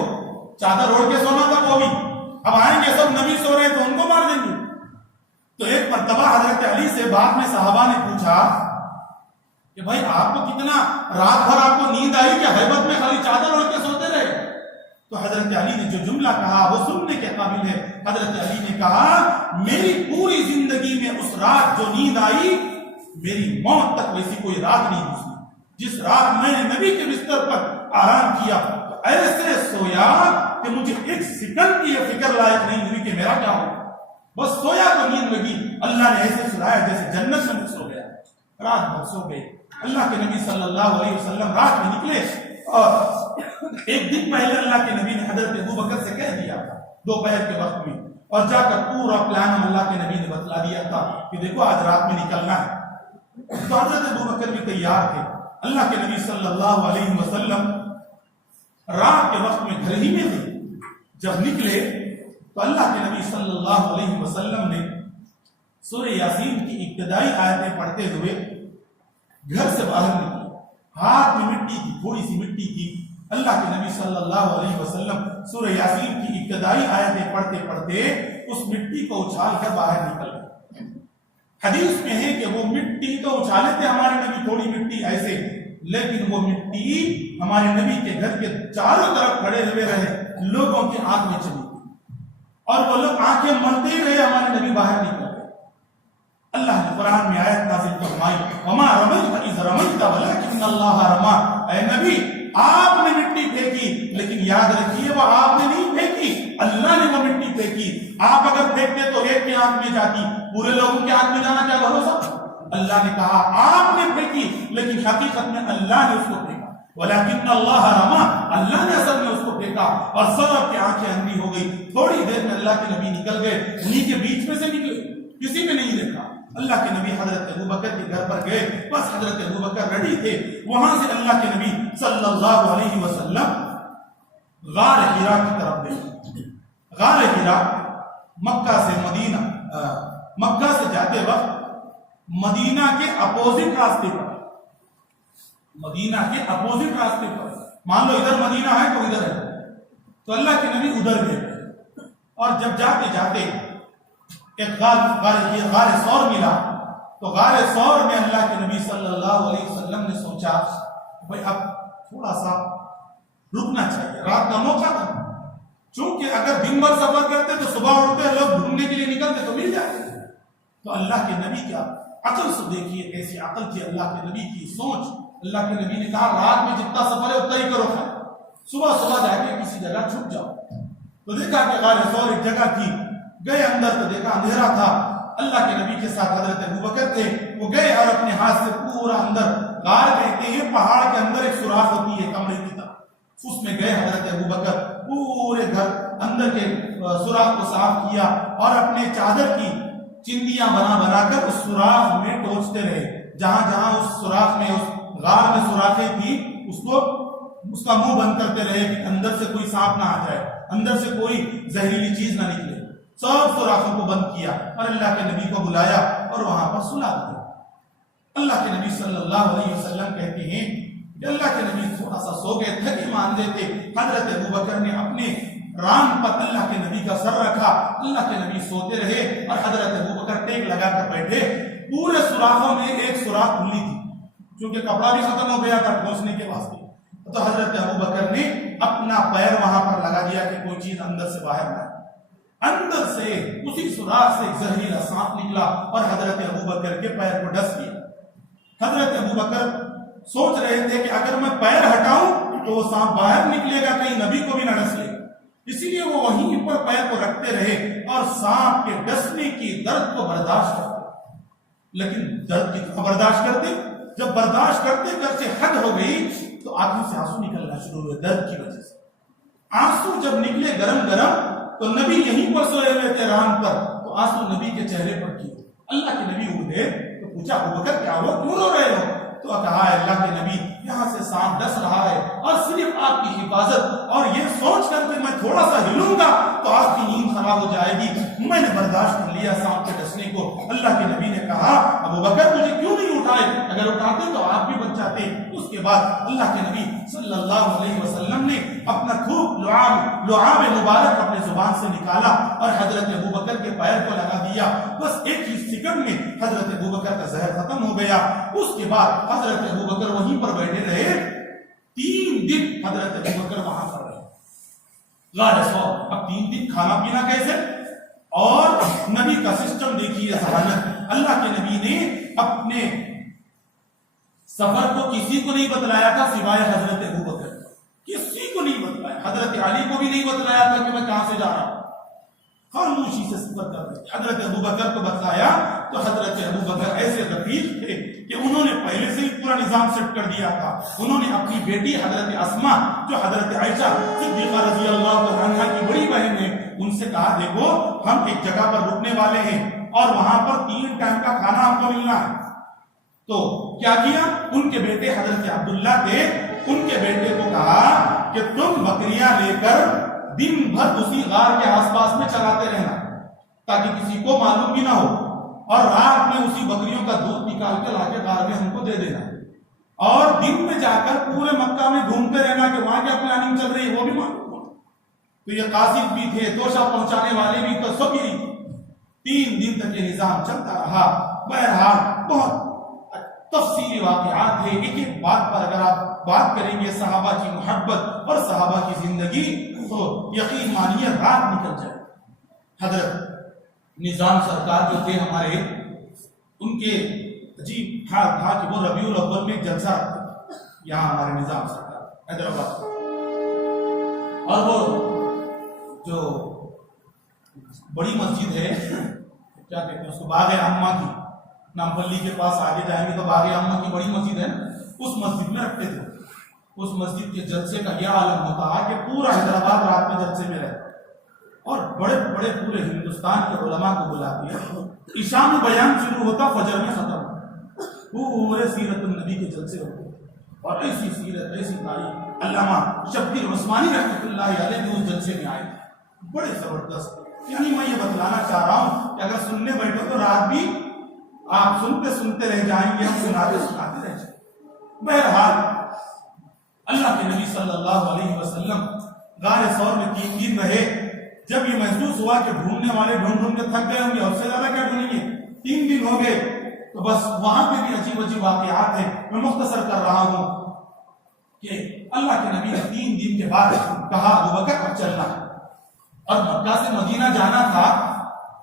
چادر اوڑھ کے سونا تھا وہ بھی، اب آئیں گے سب نبی سو رہے ہیں تو ان کو مار دیں گے. تو ایک مرتبہ حضرت علی سے بعد میں صحابہ نے پوچھا کہ بھائی آپ کو کتنا رات بھر آپ کو نیند آئی کہ ہیبت میں خالی چادر اوڑھ کے سوتے رہے؟ تو حضرت علی نے جو جملہ کہا وہ سننے کے قابل ہے. حضرت علی نے کہا میری پوری زندگی میں اس رات جو نیند آئی، میری موت تک ویسی کوئی رات نہیں گزری. جس رات میں نے نبی کے بستر پر آرام کیا تو ایسے سویا کہ مجھے ایک سیکنڈ کی یہ فکر لائق نہیں ہوئی کہ میرا کیا ہو. بس سویا تو نیند لگی. اللہ نے ایسے سلایا جیسے جنت میں سو گیا. رات بھر سو گئے. اللہ کے نبی صلی اللہ علیہ وسلم رات میں نکلے اور ایک دن پہلے اللہ کے نبی نے حضرت ابوبکر سے کہہ دیا تھا دوپہر کے وقت میں، اور جا کر پورا پلان اللہ کے نبی نے بتلا دیا تھا کہ دیکھو آج رات میں نکلنا ہے. تو حضرت ابوبکر بھی تیار تھے. اللہ کے نبی صلی اللہ علیہ وسلم رات کے وقت میں گھر ہی میں تھے. جب نکلے تو اللہ کے نبی صلی اللہ علیہ وسلم نے سورہ یاسین کی ابتدائی آیتیں پڑھتے ہوئے گھر سے باہر نکلے. ہاتھ میں مٹی تھی، تھوڑی سی مٹی تھی. اللہ کے نبی صلی اللہ علیہ وسلم سورہ یاسین کی ابتدائی آیتیں پڑھتے پڑھتے اس مٹی کو اچھال کر باہر نکل گئے. حدیث میں ہے کہ وہ مٹی تو اچھالے تھے ہمارے نبی، تھوڑی مٹی ایسے، لیکن وہ مٹی ہمارے نبی کے گھر کے چاروں طرف کھڑے ہوئے رہے، لوگوں کی آنکھ میں چلی اور وہ لوگ آنکھیں ملتے ہی رہے. ہمارے نبی باہر نکل گئے. اللہ نے قرآن میں آیت نازل فرمائی وما رمیت اذ رمیت ولکن اللہ رمی. اے نبی آپ نے مٹی پھینکی، لیکن یاد رکھیے وہ آپ نے نہیں پھینکی، اللہ نے وہ مٹی پھینکی. آپ اگر پھینکتے تو ایک کی آنکھ میں جاتی، پورے لوگوں کی آنکھ میں جانا کیا بھروسہ؟ اللہ نے کہا آپ نے پھینکی، لیکن حقیقت میں اللہ نے اس کو پھینکا. ولکن اللہ رمی، اللہ نے اصل میں اس کو پھینکا اور سب کی آنکھیں اندھی ہو گئی. تھوڑی دیر میں اللہ کے نبی نکل گئے، انہی کے بیچ میں سے نکلے، کسی نے نہیں دیکھا. اللہ کے نبی حضرت ابوبکر کے گھر پر گئے. بس حضرت ابوبکر ریڈی تھے. وہاں سے اللہ کے نبی صلی اللہ علیہ وسلم غار حرا کی طرف گئے. غار حرا مکہ سے مکہ سے جاتے وقت مدینہ کے اپوزٹ راستے پر، مدینہ کے اپوزٹ راستے پر، مان لو ادھر مدینہ ہے تو ادھر ہے، تو اللہ کے نبی ادھر گئے. اور جب جاتے جاتے ایک غار ثور ملا، تو غار ثور میں اللہ کے نبی صلی اللہ علیہ وسلم نے سوچا بھائی اب تھوڑا سا رکنا چاہیے، رات کا موقع تھا. چونکہ اگر دن بھر سفر کرتے تو صبح اٹھتے لوگ ڈھونڈنے کے لیے نکلتے تو مل جاتے. تو اللہ کے نبی کیا عقل سے دیکھیے کیسی عقل تھی اللہ کے نبی کی سوچ. اللہ کے نبی نے کہا رات میں جتنا سفر ہے اتنا ہی کرو، صبح صبح جا کے کسی جگہ چھپ جاؤ. تو دیکھا کہ غار ثور ایک جگہ تھی. گئے اندر تو دیکھا اندھیرا تھا. اللہ کے نبی کے ساتھ حضرت ابوبکر تھے، وہ گئے اور اپنے ہاتھ سے پورا اندر غار کہتے ہیں پہاڑ کے اندر ایک سوراخ ہوتی ہے کمرے کی طرح، اس میں گئے حضرت ابوبکر، پورے گھر اندر کے سوراخ کو صاف کیا اور اپنے چادر کی چندیاں بنا بنا کر اس سوراخ میں ٹوچتے رہے، جہاں جہاں اس سوراخ میں اس غار میں سوراخیں تھی اس کا منہ بند کرتے رہے کہ اندر سے کوئی سانپ نہ آ جائے، اندر سے کوئی زہریلی چیز نہ نکلے، سب سوراخوں کو بند کیا اور اللہ کے نبی کو بلایا اور وہاں پر سلا دیا۔ اللہ کے نبی صلی اللہ علیہ وسلم کہتے ہیں کہ اللہ کے نبی تھوڑا سا سو گئے، تھکے ماندے تھے، حضرت ابوبکر نے اپنے ران پر اللہ کے نبی کا سر رکھا، اللہ کے نبی سوتے رہے اور حضرت ابوبکر ٹیک لگا کر بیٹھے۔ پورے سوراخوں میں ایک سوراخ کھلی تھی کیونکہ کپڑا بھی ختم ہو گیا تھا پہنچنے کے واسطے، تو حضرت ابوبکر نے اپنا پیر وہاں پر لگا دیا کہ کوئی چیز اندر سے باہر نہ آئے۔ اندر سے اسی سوراخ سے ایک زہریلا سانپ نکلا اور حضرت ابوبکر کے پیر کو ڈس دیا۔ حضرت ابوبکر سوچ رہے تھے کہ اگر میں پیر ہٹاؤں تو وہ سانپ باہر نکلے گا، کہیں نبی کو بھی نہ ڈس لے، اسی لیے وہ وہیں پر پیر کو رکھتے رہے اور سانپ کے ڈسنے کی درد کو برداشت کرتے۔ لیکن درد کتنا برداشت کرتے؟ جب برداشت کرتے کرتے حد ہو گئی تو آنکھوں سے آنسو نکلنا شروع ہوئے درد کی وجہ سے۔ آنسو جب نکلے گرم گرم تو نبی یہیں پر سوئے ہوئے تھے ران پر، تو آنسو نبی کے چہرے پر کیے۔ اللہ کے نبی اٹھے تو پوچھا ابوبکر کیا ہوا، کیوں رو رہے ہو؟ تو کہا اللہ کے نبی یہاں سے سانپ ڈس رہا ہے اور صرف آپ کی حفاظت اور یہ سوچ کر کہ میں تھوڑا سا ہلوں گا تو آپ کی نیند خراب ہو جائے گی، میں نے برداشت کر لیا سانپ کے ڈسنے کو۔ اللہ کے نبی نے کہا ابوبکر مجھے کیوں نہیں اٹھائے، اگر اٹھاتے تو آپ بھی بچ جاتے۔ اس کے بعد اللہ کے نبی صلی اللہ علیہ وسلم نے اپنا خوب لعاب مبارک اپنے زبان سے نکالا اور حضرت ابوبکر کے پیر کو لگا دیا۔ بس ایک ہی سیکنڈ میں حضرت ابوبکر کا زہر ختم ہو گیا۔ اس کے بعد حضرت ابوبکر وہیں پر بیٹھے رہے، 3 دن حضرت ابوبکر وہاں پر رہے غار ثور۔ اب 3 دن کھانا پینا کیسے، اور نبی کا سسٹم دیکھیے ذہانت۔ اللہ کے نبی نے اپنے سفر کو کسی کو نہیں بتلایا تھا سوائے حضرت ابوبکر، کسی کو نہیں بتلایا، حضرت علی کو بھی نہیں بتلایا تھا کہ میں کہاں سے جا رہا ہوں، خاموشی سے سفر کر رہے تھے۔ حضرت ابوبکر کو بتلایا تو حضرت ابوبکر ایسے رفیق تھے کہ انہوں نے پہلے سے ہی پورا نظام سیٹ کر دیا تھا۔ انہوں نے اپنی بیٹی حضرت اسما جو حضرت عائشہ صدیقہ رضی اللہ عنہا کی بڑی بہن ہے، ان سے کہا دیکھو ہم ایک جگہ پر رکنے والے ہیں اور وہاں پر 3 ٹائم کا کھانا ہم کو ملنا ہے۔ تو کیا کیا، ان کے بیٹے حضرت عبداللہ تھے، ان کے بیٹے کو کہا کہ تم بکریاں لے کر دن بھر اسی غار کے آس پاس میں چلاتے رہنا تاکہ کسی کو معلوم بھی نہ ہو، اور رات میں اسی بکریوں کا دودھ نکال کے لا کے غار میں ہم کو دے دینا، اور دن میں جا کر پورے مکہ میں گھومتے رہنا کہ وہاں کیا پلاننگ چل رہی ہے وہ بھی معلوم ہو۔ تو یہ قاصد بھی تھے، توشہ پہنچانے والے بھی، تو سب یہی 3 دن تک یہ نظام چلتا رہا۔ بہرحال بہت تفصیلی واقعات ہیں، ایک ایک بات پر اگر آپ بات کریں گے صحابہ کی محبت اور صحابہ کی زندگی تو یقین مانیے رات نکل جائے۔ حضرت نظام سرکار جو تھے ہمارے، ان کے عجیب حال تھا کہ وہ ربیع الاول میں جلسہ رکھتے یہاں ہمارے نظام سرکار حیدرآباد، اور وہ جو بڑی مسجد ہے کیا کہتے ہیں اس کو، باغ اما کی، نامپلی کے پاس آگے جائیں گے تو باغ اما کی بڑی مسجد ہے، اس مسجد میں رکھتے تھے۔ اس مسجد کے جلسے کا یہ عالم ہوتا ہے کہ پورا حیدرآباد رات میں جلسے میں رہتا اور بڑے بڑے پورے ہندوستان کے علماء کو بلاتی ہے۔ عشاء میں بیان شروع ہوتا، فجر میں ختم، پورے سیرت النبی کے جلسے ہوتے اور ایسی سیرت ایسی تاریخ۔ علامہ شبیر عثمانی رحمۃ اللہ علیہ بھی اس جلسے میں آئے، بڑے زبردست۔ یعنی میں یہ بتلانا چاہ رہا ہوں کہ اگر سننے بیٹھو تو رات بھی آپ سنتے سنتے رہ جائیں گے، ہم سناتے سناتے رہ جائیں گے۔ بہرحال اللہ کے نبی صلی اللہ علیہ وسلم غار ثور میں 3 دن رہے۔ جب یہ محسوس ہوا کہ ڈھونڈنے والے ڈھونڈ ڈھونڈ کے تھک گئے ہوں گے، اور سے زیادہ کیا ڈھونڈیں گے، 3 دن ہو گئے، تو بس وہاں پہ بھی عجیب عجیب واقعات ہیں، میں مختصر کر رہا ہوں کہ اللہ کے نبی نے 3 دن کے بعد کہا ابوبکر اب چلنا ہے، اور مکہ سے مدینہ جانا تھا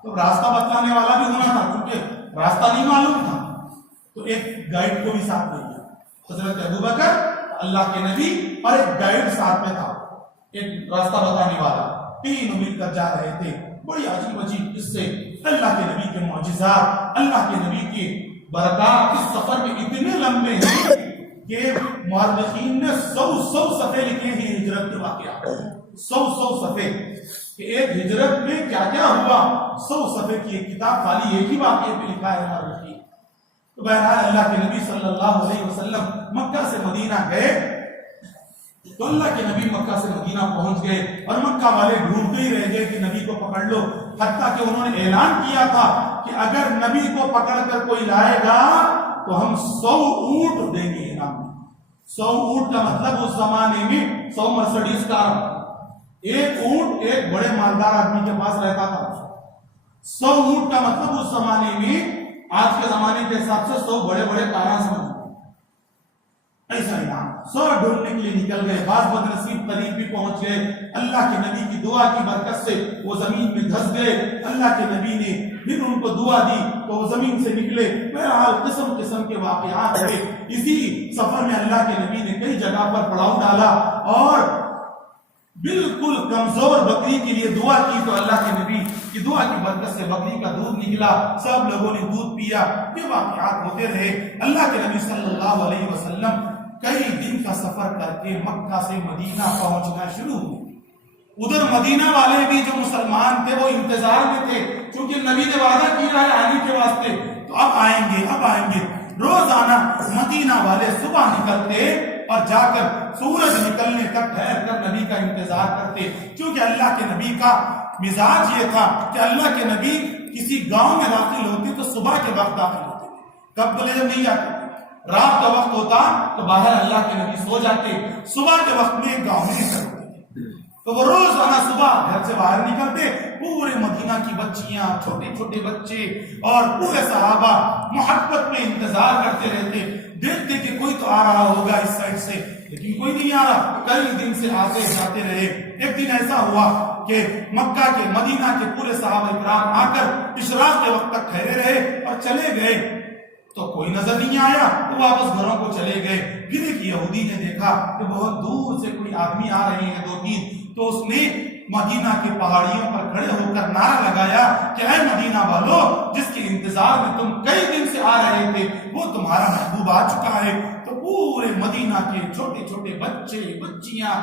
تو راستہ بتلانے والا بھی ہونا تھا، کیونکہ راستہ نہیں معلوم تھا، تو ایک گائیڈ کو بھی ساتھ لے گیا، حضرت ابوبکر، اللہ کے نبی اور ایک گائیڈ ساتھ میں تھا، ایک راستہ بتانے والا۔ 3 مل کر جا رہے تھے، بڑی عجیب عجیب قصے اللہ کے نبی کے معجزات، اللہ کے نبی کے برکات اس سفر میں اتنے لمبے ہیں کہ مورخین نے 100 صفحے لکھے ہیں ہجرت کے واقعات، 100 صفحے کہ ایک ہجرت میں کیا کیا ہوا، 100 صفحے کی ایک کتاب خالی ایک ہی واقعے پہ لکھا ہے مورخین۔ تو بہرحال اللہ کے نبی صلی اللہ علیہ وسلم مکہ سے مدینہ گئے تو اللہ کے نبی مکہ سے مدینہ پہنچ گئے اور مکہ والے ڈھونڈتے ہی رہ گئے کہ نبی کو پکڑ لو، حتیٰ کہ انہوں نے اعلان کیا تھا کہ اگر نبی کو پکڑ کر کوئی لائے گا تو ہم 100 اونٹ دیں گے انعام میں۔ 100 اونٹ کا مطلب اس زمانے میں 100 مرسڈیز کار، ایک اونٹ ایک بڑے مالدار آدمی کے پاس رہتا تھا۔ 100 اونٹ کا مطلب اس زمانے میں آج کے زمانے کے حساب سے 100 بڑے بڑے کاراں سمجھ ایسا انعام۔ 100 ڈھونڈنے کے لیے نکل گئے، بعض بدنصیب قریب بھی پہنچ گئے، اللہ کے نبی کی دعا کی برکت سے وہ زمین میں دھس گئے، اللہ کے نبی نے پھر ان کو دعا دی تو وہ زمین سے نکلے۔ بہرحال قسم قسم کے واقعات ہوئے۔ اسی سفر میں اللہ کے نبی نے کئی جگہ پر پڑاؤ ڈالا اور بالکل کمزور بکری کے لیے دعا کی تو اللہ کے نبی کی دعا کی برکت سے بکری کا دودھ نکلا، سب لوگوں نے دودھ پیا۔ یہ واقعات ہوتے رہے۔ اللہ کے نبی صلی اللہ علیہ وسلم کئی دن کا سفر کر کے مکہ سے مدینہ پہنچنا شروع ہوئے۔ ادھر مدینہ والے بھی جو مسلمان تھے وہ انتظار میں تھے، کیونکہ نبی نے وعدہ کیا ہے آنے کے واسطے، تو اب آئیں گے اب آئیں گے۔ روزانہ مدینہ والے صبح نکلتے اور جا کر سورج نکلنے تک ٹھہر کر نبی کا انتظار کرتے، کیونکہ اللہ کے نبی کا مزاج یہ تھا کہ اللہ کے نبی کسی گاؤں میں داخل ہوتے تو صبح کے وقت داخل ہوتے، کب بولے جب نہیں جاتے، رات کا وقت ہوتا تو باہر اللہ کے نبی سو جاتے، صبح کے وقت میں گاؤں میں نکلتے تو وہ روزانہ صبح گھر سے باہر نکلتے۔ پورے مدینہ کی بچیاں، چھوٹے چھوٹے بچے اور پورے صحابہ محبت میں انتظار کرتے رہتے، دیکھتے کہ کوئی تو آ رہا ہوگا اس سائڈ سے، لیکن کوئی نہیں آ رہا۔ کئی دن سے آتے جاتے رہے۔ ایک دن ایسا ہوا کہ مکہ کے مدینہ کے پورے صحابہ کرام آ کر اشراق کے وقت تک ٹھہرے رہے اور چلے گئے تو کوئی نظر نہیں آیا تو واپس گھروں کو چلے گئے۔ پھر ایک یہودی نے دیکھا کہ بہت دور سے کوئی آدمی آ رہے ہیں 2-3، تو اس نے مدینہ کے پہاڑیوں پر کھڑے ہو کر نعرہ لگایا کہ اے مدینہ والو، جس کے انتظار میں تم کئی دن سے آ رہے تھے وہ تمہارا محبوب آ چکا ہے۔ تو پورے مدینہ کے چھوٹے چھوٹے بچے بچیاں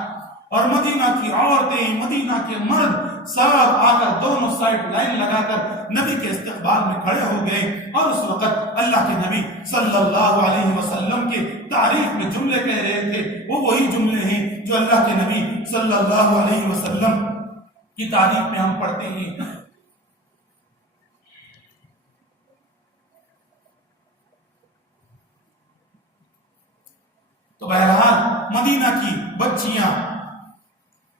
اور مدینہ کی عورتیں، مدینہ کے مرد سب آ کر دونوں سائڈ لائن لگا کر نبی کے استقبال میں کھڑے ہو گئے، اور اس وقت اللہ کے نبی صلی اللہ علیہ وسلم کے تعریف میں جملے کہہ رہے تھے، وہ وہی جملے ہیں جو اللہ کے نبی صلی اللہ علیہ وسلم کی تعریف میں ہم پڑھتے ہیں۔ تو بہرحال مدینہ کی بچیاں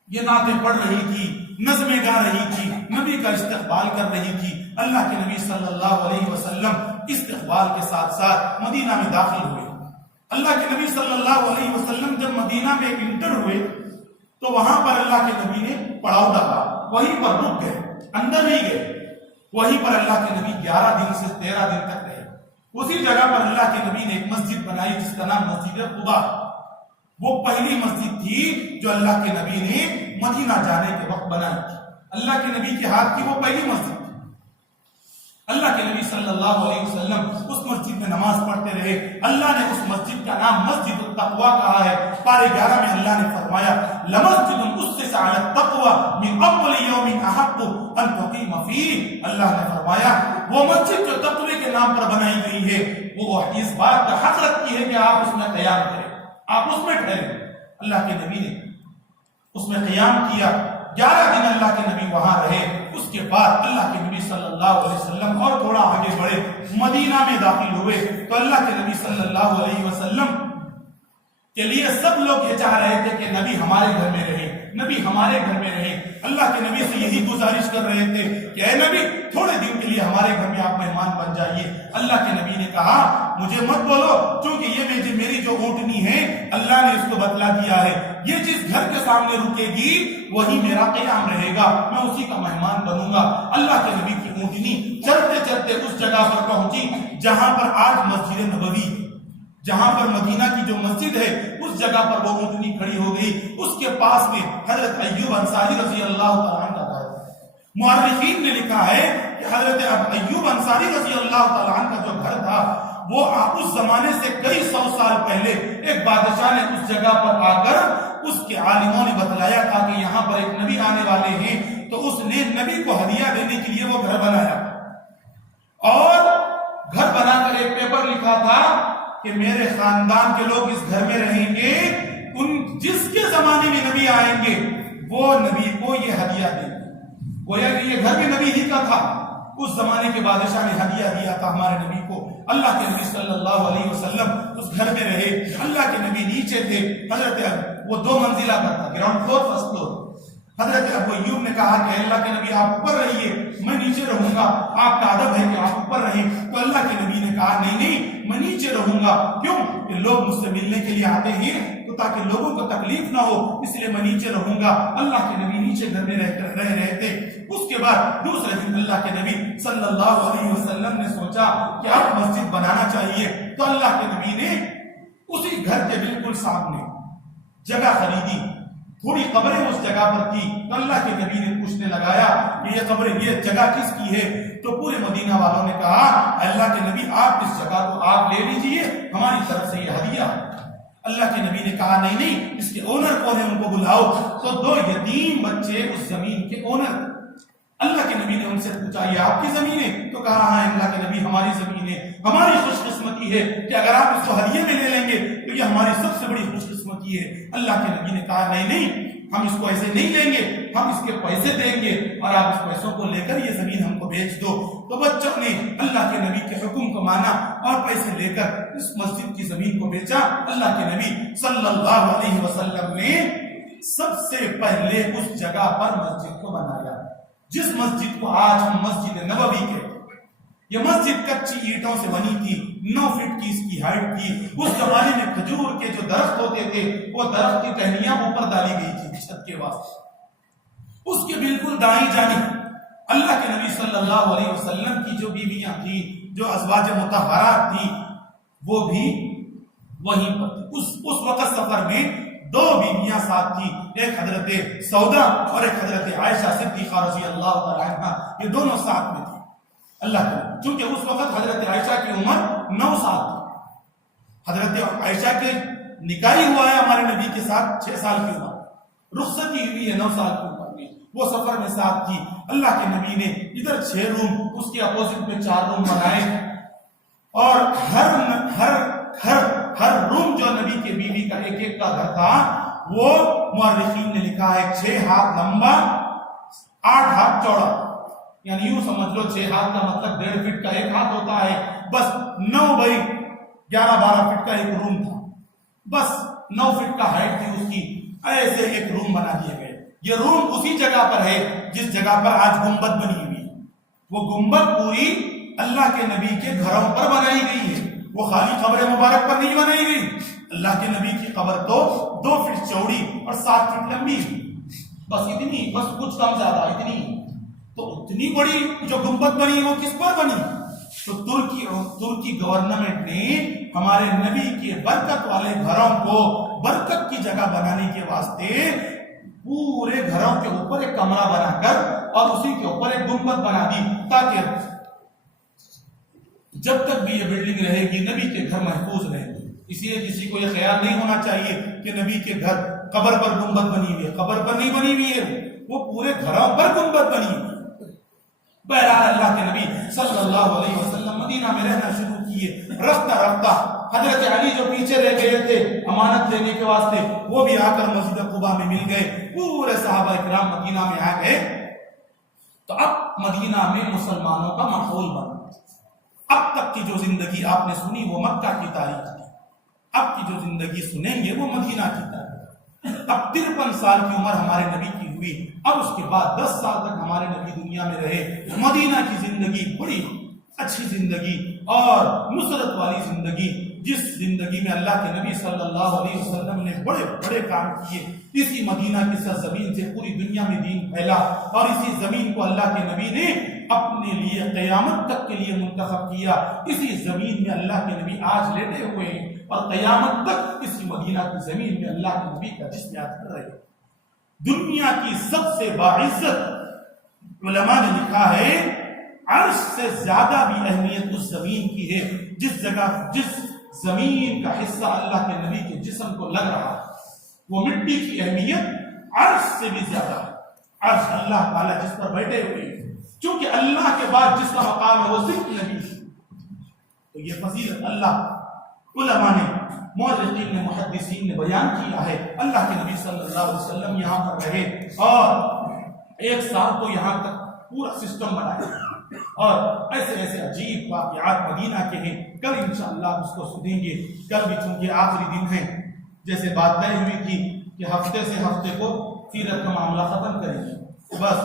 یہ نعتیں پڑھ رہی تھی، نظمیں گا رہی تھی، نبی کا استقبال کر رہی تھی۔ اللہ کے نبی صلی اللہ علیہ وسلم استقبال کے ساتھ ساتھ مدینہ میں داخل ہوئے۔ اللہ کے نبی صلی اللہ علیہ وسلم جب مدینہ میں انٹر ہوئے تو وہاں پر اللہ کے نبی نے پڑاؤ ڈالا، وہیں پر رک گئے، اندر نہیں گئے۔ وہیں پر اللہ کے نبی 11 دن سے 13 دن تک رہے۔ اسی جگہ پر اللہ کے نبی نے ایک مسجد بنائی جس کا نام مسجد قباء۔ وہ پہلی مسجد تھی جو اللہ کے نبی نے مدینہ جانے کے وقت بنائی تھی۔ اللہ کے نبی کے ہاتھ کی وہ پہلی مسجد تھی۔ اللہ کے نبی صلی اللہ علیہ وسلم اس مسجد میں نماز پڑھتے رہے۔ اللہ نے اس مسجد کا نام مسجد التقوی کہا ہے۔ پارے 11 میں اللہ نے فرمایا لمسجد اسس علی التقوی من اول یوم احق ان تقیم فیہ۔ اللہ نے فرمایا وہ مسجد جو تقوی کے نام پر بنائی گئی ہے وہ اس بات کا حق رکھتی ہے کہ آپ اس میں قیام کریں، آپ اس میں ٹھہریں۔ اللہ کے نبی نے اس میں قیام کیا، 11 دن اللہ کے نبی وہاں رہے۔ اس کے بعد اللہ کے نبی صلی اللہ علیہ وسلم اور تھوڑا آگے بڑھے، مدینہ میں داخل ہوئے تو اللہ کے نبی صلی اللہ علیہ وسلم کے لیے سب لوگ یہ چاہ رہے تھے کہ نبی ہمارے گھر میں رہے، نبی ہمارے گھر میں رہے۔ اللہ کے نبی سے یہی گزارش کر رہے تھے کہ اے نبی تھوڑے دن کے لیے ہمارے گھر میں آپ مہمان بن جائیے۔ اللہ کے نبی نے کہا مجھے مت بولو، کیونکہ یہ میری جو اونٹنی ہے اللہ نے اس کو بتلا دیا ہے، یہ جس گھر کے سامنے رکے گی وہی میرا قیام رہے گا، میں اسی کا مہمان بنوں گا۔ اللہ کے نبی کی اونٹنی چلتے چلتے اس جگہ پر پہنچی جہاں پر آج مسجد نبوی، جہاں پر مدینہ کی جو مسجد ہے اس جگہ پر وہ اونٹنی کھڑی ہو گئی۔ اس کے پاس میں حضرت ایوب انصاری رضی اللہ تعالیٰ عنہ کا گھر، مؤرخین نے لکھا ہے کہ حضرت ایوب انصاری رضی اللہ تعالیٰ عنہ کا جو گھر تھا وہ اس زمانے سے کئی سو سال پہلے ایک بادشاہ نے اس جگہ پر آ کر اس کے عالموں نے بتلایا تھا کہ یہاں پر ایک نبی آنے والے ہیں، تو اس نے نبی کو ہدیہ دینے کے لیے وہ گھر بنایا اور گھر بنا کر ایک پیپر لکھا تھا کہ میرے خاندان کے لوگ اس گھر میں رہیں گے، جس کے زمانے میں نبی آئیں گے وہ نبی کو یہ ہدیہ دیں گے۔ گویا کہ یہ گھر بھی نبی ہی کا تھا، اس زمانے کے بادشاہ نے ہدیہ دیا تھا ہمارے نبی کو۔ اللہ کے نبی صلی اللہ علیہ وسلم اس گھر میں رہے، اللہ کے نبی نیچے تھے، حضرت وہ 2 منزلہ کا تھا، گراؤنڈ فلور فرسٹ فلور۔ حضرت ابو ایوب نے کہا کہ اللہ کے نبی آپ اوپر رہیے، میں نیچے رہوں گا، آپ کا ادب ہے کہ آپ اوپر رہیں۔ تو اللہ کے نبی نے کہا نہیں میں نیچے رہوں گا، کیوں کہ لوگ مجھ سے ملنے کے لیے آتے ہیں تو تاکہ لوگوں کو تکلیف نہ ہو، اس لیے میں نیچے رہوں گا۔ اللہ کے نبی نیچے گھر میں رہ رہے تھے۔ اس کے بعد دوسرے دن اللہ کے نبی صلی اللہ علیہ وسلم نے سوچا کہ اب مسجد بنانا چاہیے، تو اللہ کے نبی نے اسی گھر کے بالکل سامنے جگہ خریدی، تھوڑی قبریں اس جگہ پر تھی، تو اللہ کے نبی نے پوچھنے لگایا کہ یہ قبریں، یہ جگہ کس کی ہے؟ تو پورے مدینہ والوں نے کہا اللہ کے نبی آپ اس جگہ کو آپ لے لیجئے، ہماری طرف سے یہ ہدیہ۔ اللہ کے نبی نے کہا نہیں اس کے اونر کون ہے، ان کو بلاؤ۔ تو 2 یتیم بچے اس زمین کے اونر۔ اللہ کے نبی نے ان سے پوچھا یہ آپ کی زمین ہے؟ تو کہا ہاں اللہ کے نبی ہماری زمین ہے، ہماری خوش قسمتی ہے کہ اگر آپ اس کو ہدیے میں لے لیں گے تو یہ ہماری سب سے بڑی خوش قسمتی ہے۔ اللہ کے نبی نے کہا نہیں ہم اس کو ایسے نہیں لیں گے، ہم اس کے پیسے دیں گے اور آپ اس پیسوں کو لے کر یہ زمین ہم کو بیچ دو۔ تو بچوں نے اللہ کے نبی کے حکم کو مانا اور پیسے لے کر اس مسجد کی زمین کو بیچا۔ اللہ کے نبی صلی اللہ علیہ وسلم نے سب سے پہلے اس جگہ پر مسجد کو بنایا، جس مسجد کو آج ہم مسجد نبوی کہتے ہیں۔ یہ مسجد کچی اینٹوں سے بنی تھی، 9 فٹ کی اس کی ہائٹ تھی۔ اس زمانے میں کھجور کے جو درخت ہوتے تھے وہ درخت کی ٹہنیاں اوپر ڈالی گئی تھی چھت کے واسطے۔ اس کے بالکل دائیں جانب اللہ کے نبی صلی اللہ علیہ وسلم کی جو بیویاں تھیں، جو ازواج مطہرات تھیں، وہ بھی وہیں پر تھی۔ اس وقت سفر میں 2 بیویاں ساتھ تھی، ایک حضرت سودا اور ایک حضرت عائشہ صدیقہ رضی اللہ تعالی عنہ، یہ دونوں ساتھ میں تھی۔ اللہ کے نبی چونکہ اس وقت حضرت عائشہ کی عمر 9 سال تھی، حضرت عائشہ کے نکاح ہوا ہے ہمارے نبی کے ساتھ 6 سال کی عمر، رخصتی ہوئی ہے 9 سال کی عمر میں، وہ سفر میں ساتھ تھی۔ اللہ کے نبی نے ادھر 6 روم، اس کے اپوزٹ میں 4 روم بنائے اور ہر روم جو نبی کے بیوی کا ایک کا گھر تھا وہ مورخین نے لکھا ہے 6 ہاتھ لمبا 8 ہاتھ چوڑا، یعنی یوں سمجھ لو 6 ہاتھ کا مطلب 1.5 فٹ کا ایک ہاتھ ہوتا ہے، بس 9 بائی 11-12 فٹ کا ایک روم تھا، بس 9 فٹ کا ہائٹ تھی اس کی۔ ایسے ایک روم بنا دیے گئے۔ یہ روم اسی جگہ پر ہے جس جگہ پر آج گنبد بنی ہوئی، وہ گنبد پوری اللہ کے نبی کے گھروں پر بنائی گئی ہے، وہ خالی قبر مبارک پر نہیں بنائی گئی۔ اللہ کے نبی کی قبر تو 2 فٹ چوڑی اور 7 فٹ لمبی، بس اتنی، بس کچھ کم زیادہ اتنی۔ تو اتنی بڑی جو گنبد بنی وہ کس پر بنی؟ تو ترکی گورنمنٹ نے ہمارے نبی کے برکت والے گھروں کو برکت کی جگہ بنانے کے واسطے پورے گھروں کے اوپر ایک کمرہ بنا کر اور اسی کے اوپر ایک گنبد بنا دی، تاکہ جب تک بھی یہ بلڈنگ رہے گی نبی کے گھر محفوظ رہیں گے۔ اس لیے کسی کو یہ خیال نہیں ہونا چاہیے کہ نبی کے گھر قبر پر گنبد بنی ہوئی ہے، قبر پر نہیں بنی ہوئی ہے، وہ پورے گھروں پر گنبد بنی ہوئی ہے۔ بہرحال اللہ کے نبی صلی اللہ علیہ وسلم مدینہ میں رہنا شروع کیے، رفتہ رفتہ حضرت علی جو پیچھے رہ گئے تھے امانت لینے کے واسطے، وہ بھی آ کر مسجد قباء میں مل گئے، پورے صحابہ کرام مدینہ میں آ گئے۔ تو اب مدینہ میں مسلمانوں کا ماحول بنا۔ اب تک کی جو زندگی آپ نے سنی وہ مکہ کی تاریخ تھی، اب کی جو زندگی سنیں گے وہ مدینہ کی تاریخ۔ اب 53 سال کی عمر ہمارے نبی کی ہوئی، اب اس کے بعد 10 سال تک ہمارے نبی دنیا میں رہے۔ مدینہ کی زندگی بڑی اچھی زندگی اور نصرت والی زندگی، جس زندگی میں اللہ کے نبی صلی اللہ علیہ وسلم نے بڑے بڑے کام کیے۔ اسی مدینہ کی سرزمین سے پوری دنیا میں دین پھیلا اور اسی زمین کو اللہ کے نبی نے اپنے لیے قیامت تک کے لیے منتخب کیا۔ اسی زمین میں اللہ کے نبی آج لیٹے ہوئے ہیں اور قیامت تک اسی مدینہ کی زمین میں اللہ کے نبی کا جسم یاد کر رہے ہیں۔ دنیا کی سب سے باعزت علماء نے لکھا ہے عرش سے زیادہ بھی اہمیت اس زمین کی ہے جس زمین کا حصہ اللہ کے نبی کے جسم کو لگ رہا ہے، وہ مٹی کی اہمیت عرش سے بھی زیادہ ہے۔ عرش اللہ تعالیٰ جس پر بیٹھے ہوئے ہیں، چونکہ اللہ کے بعد جس کا مقام ہے وہ صرف نبی ہے، تو یہ فضیلت اللہ علماء نے، مورخین نے، محدثین نے بیان کیا ہے۔ اللہ کے نبی صلی اللہ علیہ وسلم یہاں پر رہے اور 1 سال تو یہاں تک پورا سسٹم بنایا، اور ایسے ایسے عجیب واقعات مدینہ کے ہیں، کل انشاءاللہ اس کو سنیں گے۔ کل بھی چونکہ آخری دن ہے، جیسے بات طے ہوئی تھی کہ ہفتے سے ہفتے کو سیرت کا معاملہ ختم کریں گے، بس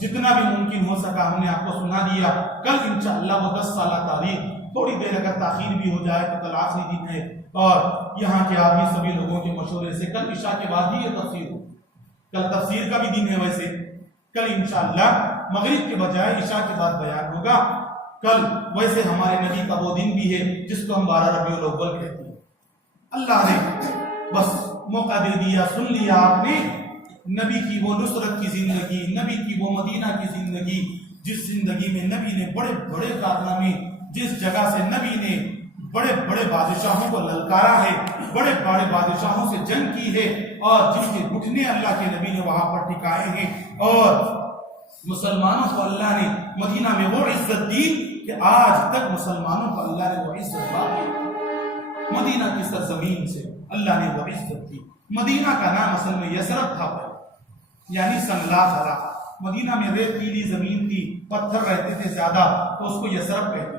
جتنا بھی ممکن ہو سکا ہم نے آپ کو سنا دیا۔ کل انشاءاللہ وہ 10 سالہ تاریخ، تھوڑی دیر اگر تاخیر بھی ہو جائے تو کل آخری دن ہے، اور یہاں کے آدمی سبھی لوگوں کے مشورے سے کل عشاء کے بعد ہی یہ تفسیر ہو، کل تفسیر کا بھی دن ہے، ویسے کل انشاءاللہ مغرب کے بجائے عشاء کے بعد بیان ہوگا۔ کل ویسے ہمارے نبی کا وہ دن بھی ہے جس کو ہم 12 ربیع الاول کہتے ہیں۔ اللہ نے بس موقع دے دیا، سن لیا آپ نے نبی کی وہ نصرت کی زندگی، نبی کی وہ مدینہ کی زندگی، جس زندگی میں نبی نے بڑے بڑے کارنامے، جس جگہ سے نبی نے بڑے بڑے بادشاہوں کو للکارا ہے، بڑے بڑے بادشاہوں سے جنگ کی ہے، اور جن کے گھٹنے اللہ کے نبی نے وہاں پر ٹھکائے ہیں، اور مسلمانوں کو اللہ نے مدینہ میں وہ عزت دی کہ آج تک مسلمانوں کو اللہ نے وہ عزت دی۔ مدینہ کی سرزمین سے اللہ نے وہ عزت دی۔ مدینہ کا نام اصل میں یثرب تھا، یعنی سنگلا تھا۔ مدینہ میں ریتیلی زمین تھی، پتھر رہتے تھے زیادہ، تو اس کو یثرب کہتے تھے۔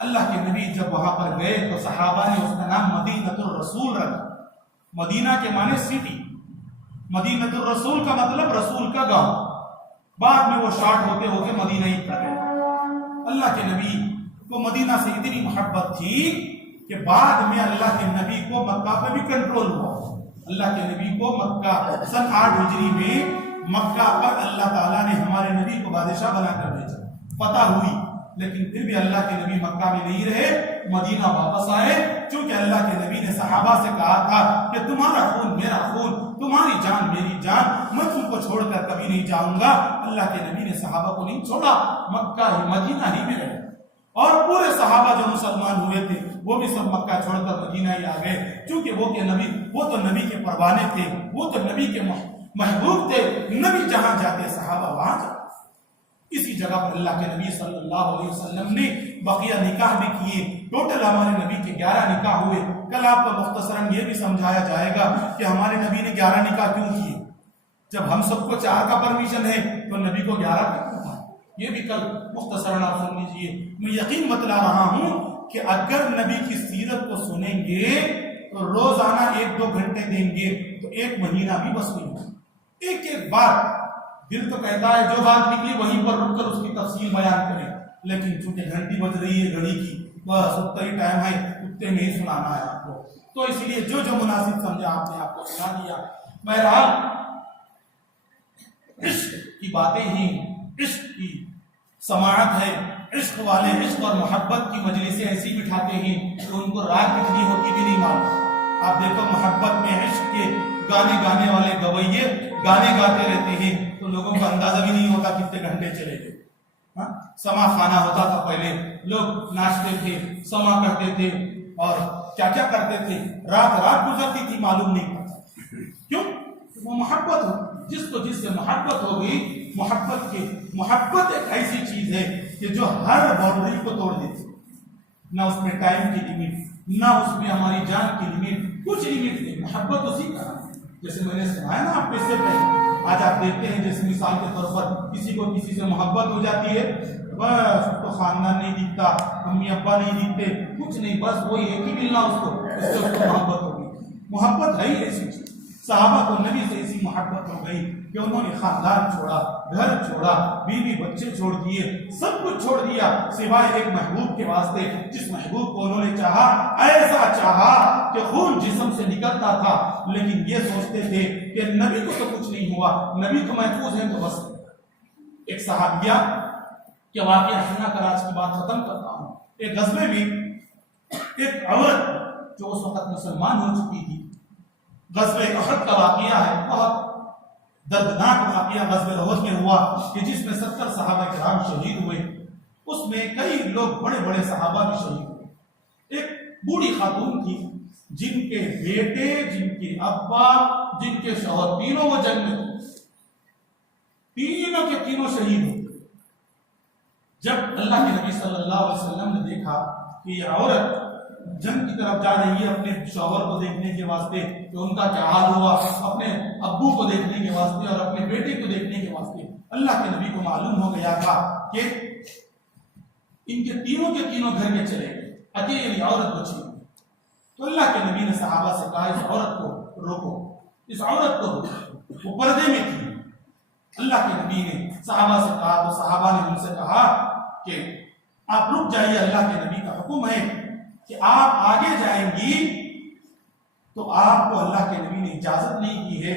اللہ کے نبی جب وہاں پر گئے تو صحابہ نے اس کا نام مدینۃ الرسول رکھا۔ مدینہ کے معنی سٹی، مدینۃ الرسول کا مطلب رسول کا گاؤں، بعد میں وہ شارٹ ہوتے ہوتے مدینہ ہی کر گئے۔ اللہ کے نبی کو مدینہ سے اتنی محبت تھی کہ بعد میں اللہ کے نبی کو مکہ پہ بھی کنٹرول ہوا۔ اللہ کے نبی کو مکہ سن 8 ہجری میں مکہ پر اللہ تعالیٰ نے ہمارے نبی کو بادشاہ بنا کر بھیجا، فتح ہوئی، لیکن پھر بھی اللہ کے نبی مکہ میں نہیں رہے، مدینہ واپس آئے، چونکہ اللہ کے نبی نے صحابہ سے کہا تھا کہ تمہارا خون میرا خون، تمہاری جان میری جان، میں تم کو چھوڑ کر کبھی نہیں جاؤں گا۔ اللہ کے نبی نے صحابہ کو نہیں چھوڑا، مکہ ہی مدینہ ہی میں رہے، اور پورے صحابہ جو مسلمان ہوئے تھے وہ بھی سب مکہ چھوڑ کر مدینہ ہی آ گئے، چونکہ وہ تو نبی کے پروانے تھے، وہ تو نبی کے محبوب تھے، نبی جہاں جاتے صحابہ وہاں جاتے۔ اسی جگہ پر اللہ کے نبی صلی اللہ علیہ وسلم نے بقیہ نکاح بھی کیے، ٹوٹل ہمارے نبی کے 11 نکاح ہوئے۔ کل آپ کو مختصراً یہ بھی سمجھایا جائے گا کہ ہمارے نبی نے 11 نکاح کیوں کیے، جب ہم سب کو 4 کا پرمیشن ہے تو نبی کو 11 کا کیوں تھا، یہ بھی کل مختصراً آپ سن لیجیے۔ میں یقین بتلا رہا ہوں کہ اگر نبی کی سیرت کو سنیں گے تو روزانہ 1-2 گھنٹے دیں گے تو 1 مہینہ بھی بس نہیں ہوگا۔ ایک بات دل تو کہتا ہے جو بات نکلی وہیں پر رک کر اس کی تفصیل بیان کریں، لیکن چونکہ گھنٹی بج رہی ہے گھڑی کی، بس اتنا ہی ٹائم ہے، اتنے میں ہی سنانا ہے آپ کو، تو اس لیے جو مناسب سمجھا آپ نے آپ کو سنا دیا۔ بہرحال عشق کی باتیں ہی، عشق کی سماعت ہے، عشق والے عشق اور محبت کی مجلسیں ایسی بٹھاتے ہیں کہ ان کو رات کتنی ہوتی بھی نہیں معلوم۔ آپ دیکھو محبت میں عشق کے گانے والے گویے گانے گاتے رہتے ہیں تو لوگوں کا اندازہ بھی نہیں ہوتا کتنے گھنٹے چلے گئے۔ سما خانہ ہوتا تھا پہلے، لوگ ناچتے تھے، سما کرتے تھے، اور کیا کیا کرتے تھے، رات گزرتی تھی معلوم نہیں پڑتا۔ کیوں؟ وہ محبت ہو، جس کو جس سے محبت ہوگی، محبت ایک ایسی چیز ہے کہ جو ہر باؤنڈری کو توڑ دیتی، نہ اس میں ٹائم کی لمٹ، نہ اس میں ہماری جان کی لمٹ، کچھ لمٹ نہیں، محبت اسی کا۔ جیسے میں نے سنایا نا آپ کو اس سے پہلے، آج آپ دیکھتے ہیں جیسے مثال کے طور پر کسی کو کسی سے محبت ہو جاتی ہے، بس تو خاندان نہیں دکھتا، امی ابا نہیں دکھتے، کچھ نہیں، بس وہی ایک ہی ملنا اس کو محبت ہوگی۔ محبت ہے ہی ایسی چیز۔ صحابہ کو نبی سے ایسی محبت ہو گئی کہ انہوں نے خاندان چھوڑا، گھر چھوڑا، بیوی بچے چھوڑ دیے، سب کچھ چھوڑ دیا سوائے ایک محبوب کے واسطے، جس محبوب کو انہوں نے چاہا، ایسا چاہا کہ خون جسم سے نکلتا تھا، لیکن یہ سوچتے تھے کہ نبی کو تو کچھ نہیں ہوا، نبی تو محفوظ ہیں تو بس۔ ایک صحابیہ کے واقعہ سنا کر آج کی بات ختم کرتا ہوں۔ ایک غزوے میں ایک عورت جو اس وقت مسلمان ہو چکی تھی، غزوہ احد کا واقعہ ہے، بہت دردناک واقعہ غزوہ احد میں ہوا کہ جس میں 70 صحابہ کرام شہید ہوئے، اس میں کئی لوگ بڑے بڑے صحابہ بھی شہید ہوئے۔ ایک بوڑھی خاتون تھی جن کے بیٹے، جن کے ابا، جن کے شوہر، تینوں وہ جنگ میں تھے، تینوں کے تینوں شہید ہوئے۔ جب اللہ کے نبی صلی اللہ علیہ وسلم نے دیکھا کہ یہ عورت جنگ کی طرف جا رہی ہے اپنے شوہر کو دیکھنے کے واسطے کہ ان کا کیا حال ہوا، اپنے ابو کو دیکھنے کے واسطے اور اپنے بیٹے کو دیکھنے کے واسطے، اللہ کے نبی کو معلوم ہو گیا تھا کہ ان کے تینوں گھر کے چلے گئے، اکیلی عورت بچی۔ تو اللہ کے نبی نے صحابہ سے کہا اس عورت کو روکو، اس عورت کو روکو، وہ پردے میں تھی۔ اللہ کے نبی نے صحابہ سے کہا تو صحابہ نے ان سے کہا کہ آپ رک جائیے، اللہ کے نبی کا حکم ہے کہ آپ آگے جائیں گی تو آپ کو اللہ کے نبی نے اجازت نہیں کی ہے،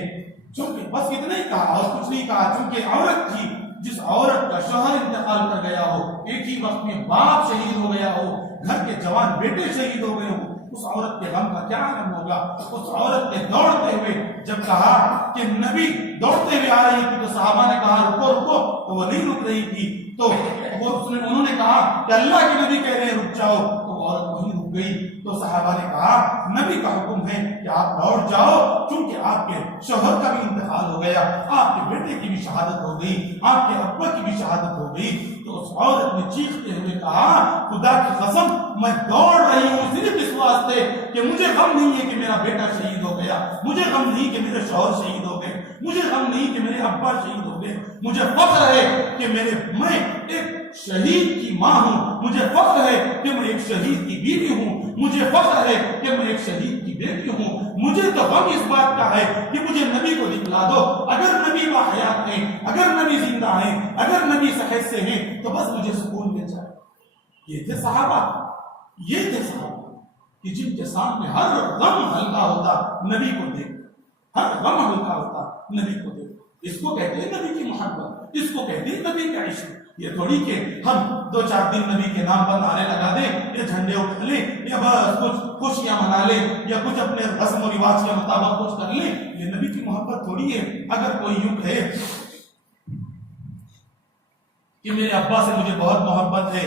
چونکہ بس اتنا ہی کہا اور کچھ نہیں کہا، چونکہ عورت تھی، جس عورت کا شوہر انتقال کر گیا ہو، ایک ہی وقت میں باپ شہید ہو گیا ہو، گھر کے جوان بیٹے شہید ہو گئے ہو، اس عورت کے غم کا کیا عالم ہوگا۔ اس عورت نے دوڑتے ہوئے جب کہا کہ نبی دوڑتے ہوئے آ رہی تھی تو صحابہ نے کہا رکو رکو، تو وہ نہیں رک رہی تھی، تو انہوں نے کہا کہ اللہ کے نبی کہہ رہے ہیں رک جاؤ، تو وہ عورت وہیں رک گئی۔ تو صحابہ نے کہا نبی کا حکم ہے کہ آپ لوٹ جاؤ، چونکہ آپ کے شوہر کا بھی انتقال ہو گیا، آپ کے بیٹے کی بھی شہادت ہو گئی، آپ کے ابا کی بھی شہادت ہو گئی۔ تو اس عورت نے چیختے ہوئے کہا خدا کی قسم میں دوڑ رہی ہوں صرف اس واسطے کہ مجھے غم نہیں ہے کہ میرا بیٹا شہید ہو گیا، مجھے غم نہیں کہ میرے شوہر شہید ہو گئے، مجھے غم نہیں کہ میرے ابا شہید ہو گئے، مجھے فخر ہے کہ میں ایک شہید کی ماں ہوں، مجھے فخر ہے کہ میں ایک شہید کی بیوی ہوں، مجھے فخر ہے کہ میں ایک شہید کی بیٹی ہوں۔ مجھے تو غم اس بات کا ہے کہ مجھے نبی کو دکھلا دو، اگر نبی باحیات ہیں، اگر نبی زندہ ہیں، اگر نبی صحت سے ہیں تو بس مجھے سکون مل جائے۔ یہ تھے صحابہ کہ جن کے سامنے ہر غم ہلکا ہوتا نبی کو دیکھ، ہر غم ہلکا ہوتا نبی کو دیکھ۔ اس کو کہتے ہیں نبی کی محبت، اس کو کہتے ہیں نبی کا عشق۔ یہ تھوڑی کہ ہم 2-4 دن نبی کے نام پر نعرے لگا دیں یا جھنڈے اٹھا لیں یا بس کچھ خوشیاں منا لیں یا کچھ اپنے رسم و رواج کے مطابق کچھ کر لیں، یہ نبی کی محبت تھوڑی ہے۔ اگر کوئی یوں کہے کہ میرے ابا سے مجھے بہت محبت ہے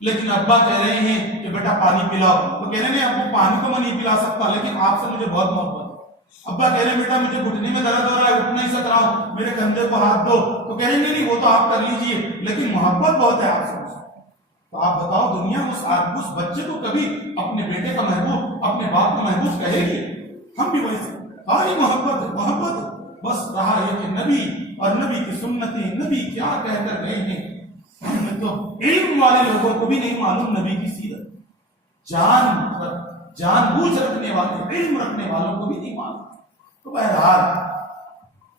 لیکن ابا کہہ رہے ہیں کہ بیٹا پانی پلاؤ، تو کہہ رہے ہیں ابو پانی تو میں نہیں پلا سکتا لیکن آپ سے مجھے بہت محبت ہے۔ ابا کہہ رہے ہیں بیٹا مجھے گھٹنے میں درد ہو رہا ہے، اٹھ نہیں سک رہا ہوں، میرے کندھے کو ہاتھ دو، تو کہہ رہے ہیں نہیں وہ تو آپ کر لیجئے لیکن محبت بہت ہے آپ سے۔ تو آپ بتاؤ دنیا اس بچے کو کبھی اپنے بیٹے کا محبوب، اپنے باپ کا محبوب کہے گی؟ ہم بھی ویسے ساری محبت بس رہا ہے کہ نبی اور نبی کی سنتیں، نبی کیا کہہ کر گئے ہیں، تو علم والے لوگوں کو بھی نہیں معلوم نبی کی سیرت، جان بوجھ رکھنے والے، علم رکھنے والوں کو بھی نہیں معلوم۔ تو بہرحال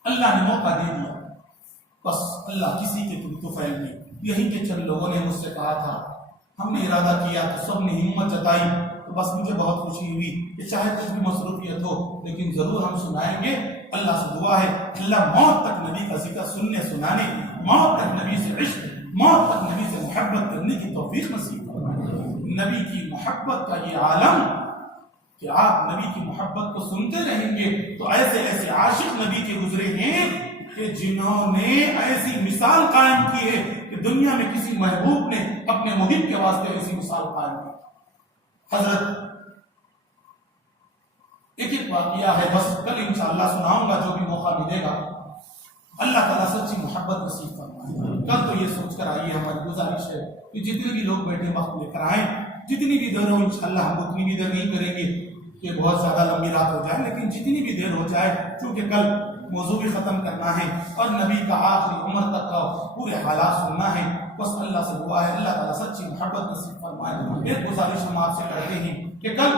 اللہ نے موقع دے دیا، بس اللہ کسی کے طفیل میں، یہی کہ چند لوگوں نے مجھ سے کہا تھا، ہم نے ارادہ کیا تو سب نے ہمت جتائی، تو بس مجھے بہت خوشی ہوئی کہ چاہے کچھ بھی مصروفیت ہو لیکن ضرور ہم سنائیں گے۔ اللہ سے دعا ہے اللہ موت تک نبی کا ذکر سننے سنانے، موت تک نبی سے عشق، موت تک نبی سے محبت کرنے کی توفیق نصیب فرمائے۔ نبی کی محبت کا یہ عالم کہ آپ نبی کی محبت کو سنتے رہیں گے تو ایسے ایسے عاشق نبی کے گزرے ہیں کہ جنہوں نے ایسی مثال قائم کی ہے کہ دنیا میں کسی محبوب نے اپنے محب کے واسطے ایسی مثال قائم کی۔ حضرت ایک واقعہ ہے، بس کل انشاءاللہ سناؤں گا جو بھی موقع ملے گا۔ اللہ تعالیٰ سچی محبت نصیب فرمائے۔ کل تو یہ سوچ کر آئیے، ہماری گزارش ہے کہ جتنے بھی لوگ بیٹھے وقت لے کر آئیں، جتنی بھی دیر ہو انشاءاللہ ہم اتنی بھی دیر نہیں کریں گے کہ بہت زیادہ لمبی رات ہو جائے، لیکن جتنی بھی دیر ہو جائے، چونکہ کل موضوع بھی ختم کرنا ہے اور نبی کا آخری عمر تک کا پورے حالات سننا ہے۔ بس اللہ سے دعا ہے اللہ تعالیٰ سچی محبت نصیب فرمائے۔ ایک گزارش ہم آپ سے کرتے ہیں کہ کل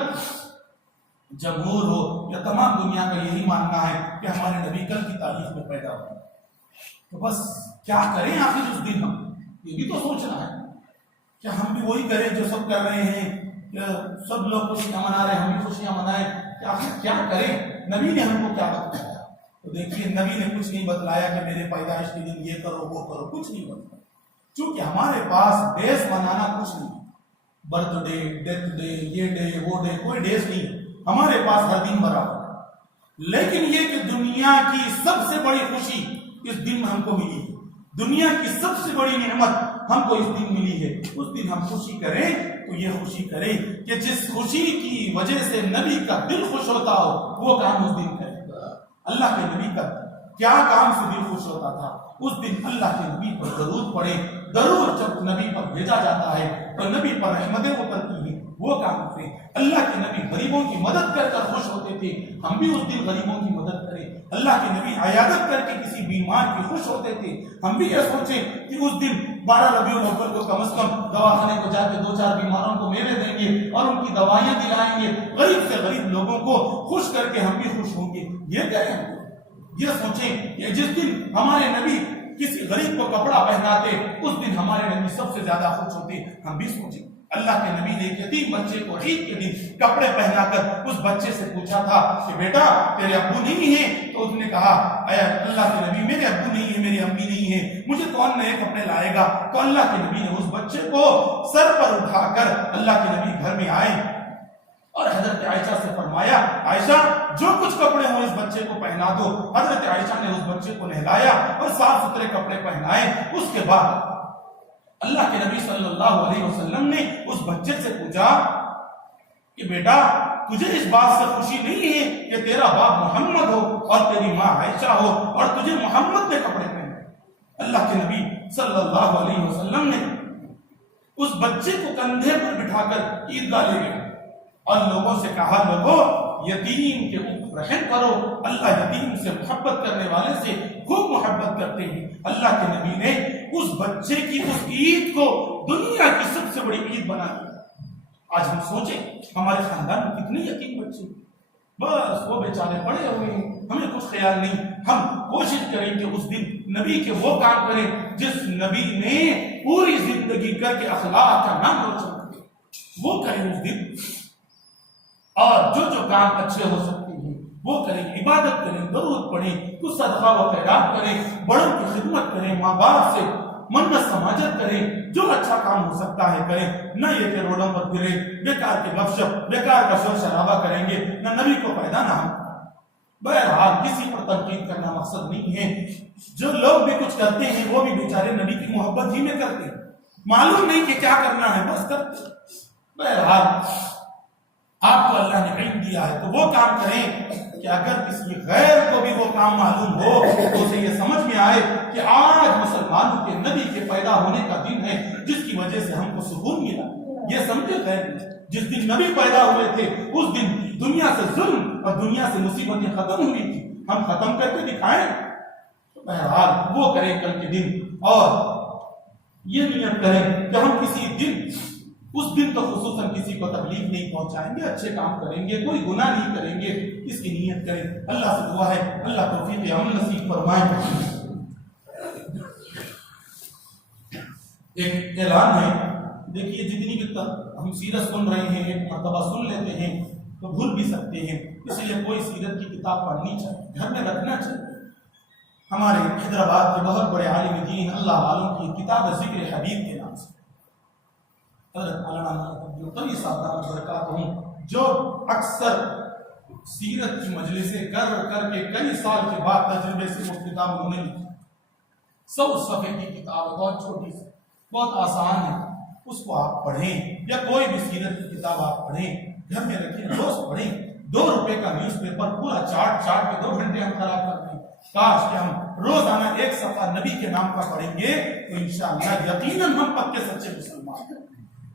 جمہور ہو یا تمام دنیا کا یہی ماننا ہے کہ ہمارے نبی کل کی تاریخ میں پیدا ہو، تو بس کیا کریں آخر اس دن؟ ہم یہ بھی تو سوچنا ہے کہ ہم بھی وہی کریں جو سب کر رہے ہیں، کہ سب لوگ خوشیاں منا رہے ہیں ہم بھی خوشیاں منائیں، کہ آخر کیا کریں؟ نبی نے ہم کو کیا بتلایا؟ تو دیکھیے نبی نے کچھ نہیں بتلایا کہ میرے پیدائش کے دن یہ کرو وہ کرو، کچھ نہیں بتلایا، چونکہ ہمارے پاس ڈیز منانا کچھ نہیں، برتھ ڈے، ڈیتھ ڈے، یہ ڈے وہ ڈے، کوئی ڈیز نہیں، ہمارے پاس ہر دن برابر ہے۔ لیکن یہ کہ دنیا کی سب سے بڑی خوشی اس دن میں ہم کو ملی ہے، دنیا کی سب سے بڑی نعمت ہم کو اس دن ملی ہے، اس دن ہم خوشی کریں تو یہ خوشی کریں کہ جس خوشی کی وجہ سے نبی کا دل خوش ہوتا ہو وہ کام اس دن کریں۔ اللہ کے نبی کا کیا کام سے دل خوش ہوتا تھا؟ اس دن اللہ کے نبی پر درود پڑے، درود جب نبی پر بھیجا جاتا ہے تو نبی پر رحمتیں اترتی ہیں، وہ کام کریں۔ اللہ کے نبی غریبوں کی مدد کر کر خوش ہوتے تھے، ہم بھی اس دن غریبوں کی مدد کریں۔ اللہ کے نبی عیادت کر کے کسی بیمار کی خوش ہوتے تھے، ہم بھی یہ سوچیں کہ اس دن 12 ربیع الاول کو کم از کم دواخانے کو جا کے 2-4 بیماروں کو میوے دیں گے اور ان کی دوائیاں دلائیں گے، غریب سے غریب لوگوں کو خوش کر کے ہم بھی خوش ہوں گے۔ یہ کریں، یہ سوچیں کہ جس دن ہمارے نبی کسی غریب کو کپڑا پہناتے اس دن ہمارے نبی سب سے زیادہ خوش ہوتے، ہم بھی سوچیں۔ اللہ کے نبی نے ایک یتیم بچے کو عید کے دن کپڑے پہنا کر اس بچے سے پوچھا تھا کہ بیٹا تیرے ابو نہیں ہیں؟ تو اس نے کہا اے اللہ کے نبی میرے ابو نہیں ہیں، میری امی نہیں ہیں، مجھے کون نئے کپڑے لائے گا؟ تو اللہ کے نبی نے اس بچے کو سر پر اٹھا کر اللہ کے نبی گھر میں آئے اور حضرت عائشہ سے فرمایا عائشہ جو کچھ کپڑے ہوں اس بچے کو پہنا دو۔ حضرت عائشہ نے اس بچے کو نہلایا اور صاف ستھرے کپڑے پہنائے۔ اس کے بعد اللہ کے نبی صلی اللہ علیہ وسلم نے اس بچے سے پوچھا کہ بیٹا تجھے اس بات سے خوشی نہیں ہے کہ تیرا باپ محمد ہو اور تیری ماں عائشہ ہو اور تجھے محمد نے کپڑے پہنے؟ اللہ کے نبی صلی اللہ علیہ وسلم نے اس بچے کو کندھے پر بٹھا کر عیدگاہ لے گئے اور لوگوں سے کہا لوگوں یتیم کے اوپر رحم کرو، اللہ یتیم سے محبت کرنے والے سے خوب محبت کرتے ہیں۔ اللہ کے نبی نے اس بچے کی اس عید کو دنیا کی سب سے بڑی عید بنا دی۔ آج ہم سوچیں ہمارے خاندان میں کتنے یتیم بچے، بس وہ بیچارے پڑے ہوئے ہیں، ہمیں کچھ خیال نہیں۔ ہم کوشش کریں کہ اس دن نبی کے وہ کام کریں جس نبی نے پوری زندگی کر کے اخلاق کا نام روشن کیا، وہ کریں اس دن، اور جو جو کام اچھے ہو سکتے ہیں وہ کریں، عبادت کریں، درود پڑھیں، کچھ صدقہ و خیرات کریں، بڑوں کی خدمت کریں، ماں باپ سے منت سماجت کریں، جو اچھا کام ہو سکتا ہے کریں، نہ یہ کہ روڈوں پر پھریں، بیکار کے گپ شپ، بیکار کا شور شرابہ کریں گے، نہ نبی کو پیدا نہ ہم۔ بہرحال کسی پر تنقید کرنا مقصد نہیں ہے، جو لوگ بھی کچھ کرتے ہیں وہ بھی بیچارے نبی کی محبت ہی میں کرتے ہیں، معلوم نہیں کہ کیا کرنا ہے بس کرتے۔ بہرحال آپ کو اللہ نے علم دیا ہے تو وہ کام کریں کہ اگر کسی غیر کو بھی وہ کام معلوم ہو تو اسے یہ سمجھ میں آئے کہ آج مسلمانوں کے نبی کے پیدا ہونے کا دن ہے جس کی وجہ سے ہم کو سکون ملا۔ یہ سمجھے غیر جس دن نبی پیدا ہوئے تھے اس دن دنیا سے ظلم اور دنیا سے مصیبتیں ختم ہوئی تھی، ہم ختم کر کے دکھائیں۔ بہرحال وہ کریں کل کے دن، اور یہ نیت کریں کہ ہم کسی دن اس دن تو خصوصاً کسی کو تکلیف نہیں پہنچائیں گے، اچھے کام کریں گے، کوئی گناہ نہیں کریں گے، اس کی نیت کریں۔ اللہ سے دعا ہے اللہ توفیق عمل نصیب فرمائے۔ ایک اعلان ہے، دیکھیے جتنی بھی ہم سیرت سن رہے ہیں ایک مرتبہ سن لیتے ہیں تو بھول بھی سکتے ہیں، اس لیے کوئی سیرت کی کتاب پڑھنی چاہیے، گھر میں رکھنا چاہیے۔ ہمارے حیدرآباد کے بہت بڑے عالم دین اللہ والوں کی کتاب ہے ذکر حبیب کے نام سے، حضرت مولانا صاحب برکاتہ جو اکثر سیرت کی مجلسیں کر کر کے کئی سال کے بعد تجربے سے وہ کتاب انہوں نے لکھی، 100 صفحے کی کتاب ہے، بہت چھوٹی سی، بہت آسان ہے، اس کو آپ پڑھیں یا کوئی بھی سیرت کی کتاب آپ پڑھیں، گھر میں رکھیں، روز پڑھیں۔ 2 روپے کا نیوز پیپر پورا چاٹ کے 2 گھنٹے ہم خراب کر دیں، کاش کہ ہم روزانہ 1 صفحہ نبی کے نام کا پڑھیں گے تو انشاءاللہ یقیناً ہم پکے سچے مسلمان ہیں۔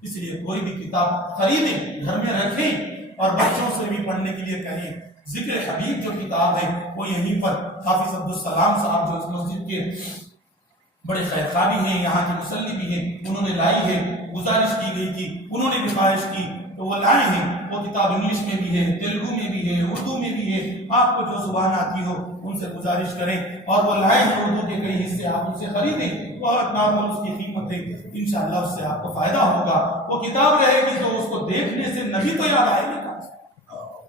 اس لیے کوئی بھی کتاب خریدیں، گھر میں رکھیں اور بچوں سے بھی پڑھنے کے لیے کہیں۔ ذکر حبیب جو کتاب ہے وہ یہیں پر حافظ عبدالسلام صاحب جو اس مسجد کے بڑے خیر خواہ بھی ہیں، یہاں کے مصلی بھی ہیں، انہوں نے لائی ہے، گزارش کی گئی تھی، انہوں نے بھی خواہش کی تو وہ لائے ہیں۔ وہ کتاب انگلش میں بھی ہے، تیلگو میں بھی ہے، اردو میں بھی ہے، آپ کو جو زبان آتی ہو ان سے گزارش کریں، اور وہ لائے ہیں اردو کے کئی حصے، آپ ان سے خریدیں، بہت نارمل اس کی قیمت ہے، انشاءاللہ اس سے آپ کو فائدہ ہوگا۔ وہ کتاب رہے گی تو اس کو دیکھنے سے نبی تو یاد آئے گی،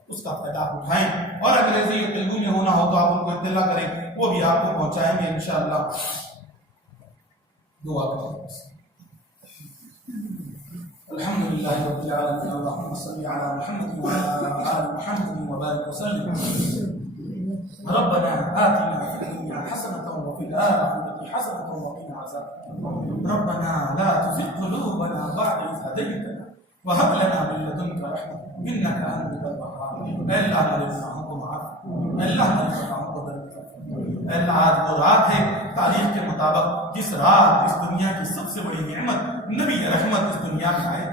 اس کا فائدہ آپ اٹھائیں، اور اگر ایسے یہ تیلگو میں ہونا ہو تو آپ ان کو اطلاع کریں، وہ بھی آپ کو پہنچائیں گے انشاءاللہ۔ دعا کریں۔ الحمدللہ رب العالمین، اللہم صلی علی محمد وعلی آل محمد وبارک وسلم۔ ربنا آتنا في الدنيا حسنة وفي الآخرة حسنة وقنا عذاب النار ربنا لا تزغ قلوبنا بعد إذ هديتنا وهب لنا من لدنك رحمة إنك أنت الوهاب اے اللہ ہمارے گناہوں کو معاف کر اے اللہ ہمارے خطاؤں کو درگزر کر اے اللہ آج وہ رات ہے تاریخ کے مطابق جس رات اس دنیا کی سب سے بڑی نعمت نبی رحمت اس دنیا میں آئے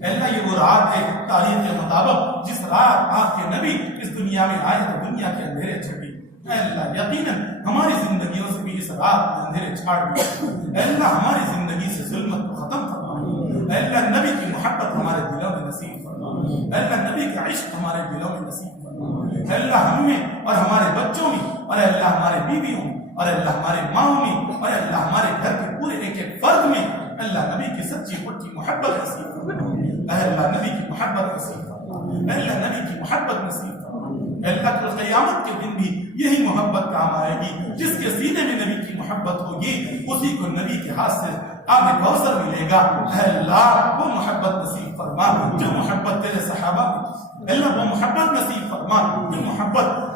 اے اللہ یہ وہ رات ہے تاریخ کے مطابق جس رات آپ کے نبی اس دنیا میں آئے تو دنیا کے اندھیرے چھٹے اے اللہ یقیناً ہماری زندگیوں سے بھی اس رات میں اندھیرے چھاڑ دیے اے اللہ ہماری زندگی سے ظلمت کو ختم فرما اے اللہ نبی کی محبت ہمارے دلوں میں نصیب فرما اے اللہ نبی کا عشق ہمارے دلوں میں نصیب فرما اے اللہ ہم میں اور ہمارے بچوں میں اور اے اللہ ہمارے بیویوں میں اور اے اللہ ہمارے ماؤں میں اور اے اللہ ہمارے گھر کے پورے ایک ایک فرد میں اللہ نبی کی سچی پکی محبت نصیب فرما اے اللہ نبی کی محبت نصیب فرما اے اللہ نبی کی محبت نصیب فرما اے اللہ کل قیامت کے دن بھی یہی محبت کام آئے گی جس کے سینے میں نبی کی محبت ہوگی اسی کو نبی کے ہاتھ سے آب کوثر ملے گا اے اللہ وہ محبت نصیب فرما جو محبت تیرے صحابہ میں اللہ وہ محبت نصیب فرما جو محبت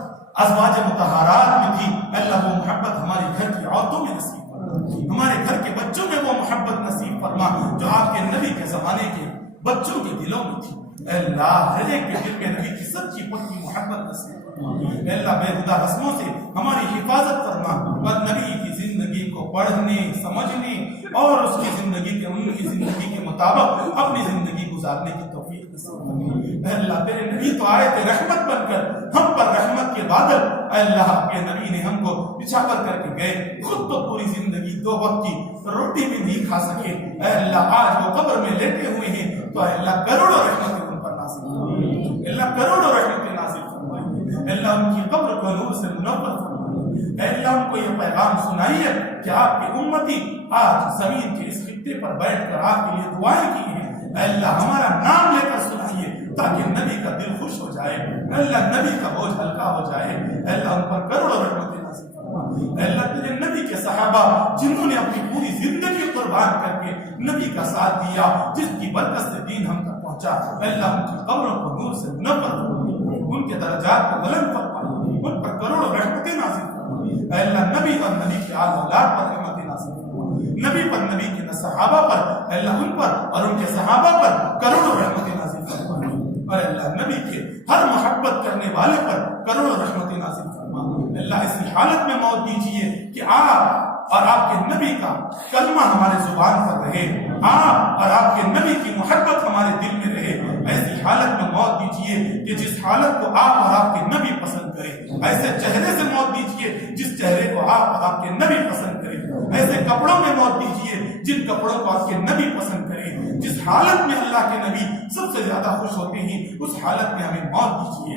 ازواج مطہرات میں تھی اللہ وہ محبت ہمارے گھر کی عورتوں میں نصیب فرما ہمارے گھر کے بچوں میں وہ محبت نصیب فرما جو آپ کے نبی کے زمانے کے بچوں کے دلوں میں تھی اے اللہ ہر ایک کے دل میں نبی کی سچی پکی محبت نصیب فرما اے اللہ بے ہدہ رسموں سے ہماری حفاظت فرما اور نبی کی زندگی کو پڑھنے سمجھنے اور اس کی زندگی کے ان کی زندگی کے مطابق اپنی زندگی گزارنے کی توفیق نصیب فرما اے اللہ تیرے نبی تو آئے تھے رحمت بن کر ہم پر رحمت کے بادل اے اللہ کے نبی نے ہم کو بچھاور کر کے گئے خود تو پوری زندگی دو وقت کی روٹی بھی نہیں کھا سکے اے اللہ آج وہ قبر میں لیٹے ہوئے ہیں تو اے اللہ کروڑوں رحمتیں ان پر نازل فرمائے اللہ کروڑوں رحمتیں نازل فرمائے اللہ ان کی قبر کو نور سے منور فرمائے اے اللہ ان کو یہ پیغام سنائیے کہ آپ کی امتی آج زمین کے اس خطے پر بیٹھ کر آپ کے لیے دعائیں کی ہیں اے اللہ ہمارا نام لے کر سنائیے تاکہ نبی کا دل خوش ہو جائے اے اللہ نبی کا بوجھ ہلکا ہو جائے اے اللہ ان پر کروڑوں رحمتیں نازل فرما اے اللہ تیرے نبی کے صحابہ جنہوں نے اپنی پوری زندگی قربان کر کے نبی کا ساتھ دیا جس کی برکت سے دین ہم تک پہنچا اے اللہ ان کی قبروں کو نور سے منور فرما ان کے درجات کو بلند فرما ان پر کروڑوں رحمتیں نازل فرما اے اللہ نبی اور نبی کے آل اولاد پر رحمتیں نازل فرما نبی پر نبی کے صحابہ پر اے اللہ ان پر اور ان کے صحابہ پر کروڑوں رحمتیں نازل فرما اور اے اللہ نبی کے ہر محبت کرنے والے پر کروڑوں رحمتیں نازل فرما اللہ ایسی حالت میں موت دیجیے کہ آپ اور آپ کے نبی کا کلمہ ہمارے زبان پر رہے آپ اور آپ کے نبی کی محبت ہمارے دل میں رہے ایسی حالت میں موت دیجیے کہ جس حالت کو آپ اور آپ کے نبی پسند کرے ایسے چہرے سے موت دیجیے جس چہرے کو آپ اور آپ کے نبی پسند کرے ایسے کپڑوں میں موت دیجیے جن کپڑوں کو آپ کے نبی پسند کرے جس حالت میں اللہ کے نبی سب سے زیادہ خوش ہوتے ہیں اس حالت میں ہمیں موت دیجیے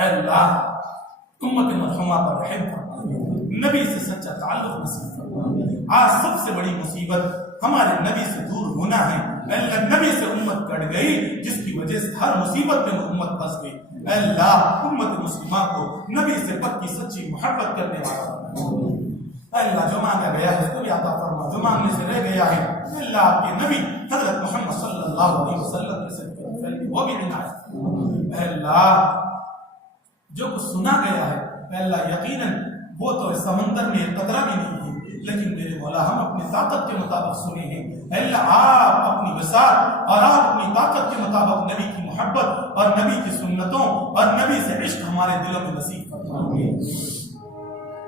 اے اللہ امت مرحومہ پر رحم فرما نبی سے سچا تعلق نصیب فرما آج سب سے بڑی مصیبت ہمارے نبی سے دور ہونا ہے اے اللہ نبی سے امت کٹ گئی جس کی وجہ سے ہر مصیبت میں وہ امت پھنس گئی اے اللہ امت مسلمہ کو نبی سے پکی سچی محبت کرنے والا اے اللہ جو مانگا گیا ہے اس کو بھی عطا فرما جو مانگنے سے رہ گیا ہے اے اللہ آپ کے نبی حضرت محمد صلی اللہ علیہ وسلم سے وہ بھی عنایت اے اللہ جو کچھ سنا گیا ہے اے اللہ یقیناً وہ تو اس سمندر میں قطرہ بھی نہیں ہے لیکن میرے مولا ہم اپنی طاقت کے مطابق سنے ہیں اے اللہ آپ اپنی وسعت اور آپ اپنی طاقت کے مطابق نبی کی محبت اور نبی کی سنتوں اور نبی سے عشق ہمارے دلوں میں نصیب فرمائیے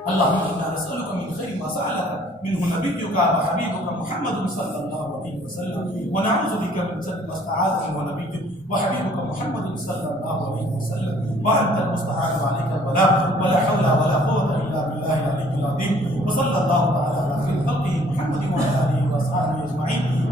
اللهم انا نسالك من خير ما سالك منه نبيك وحبيبك محمد صلى الله عليه وسلم ونعوذ بك من شر ما استعاذ منه نبيك وحبيبك محمد صلى الله عليه وسلم وانت المستعان عليك البلاء ولا حول ولا قوه الا بالله العلي العظيم وصلى الله تعالى على خير خلقه محمد وعلى اله واصحابه اجمعين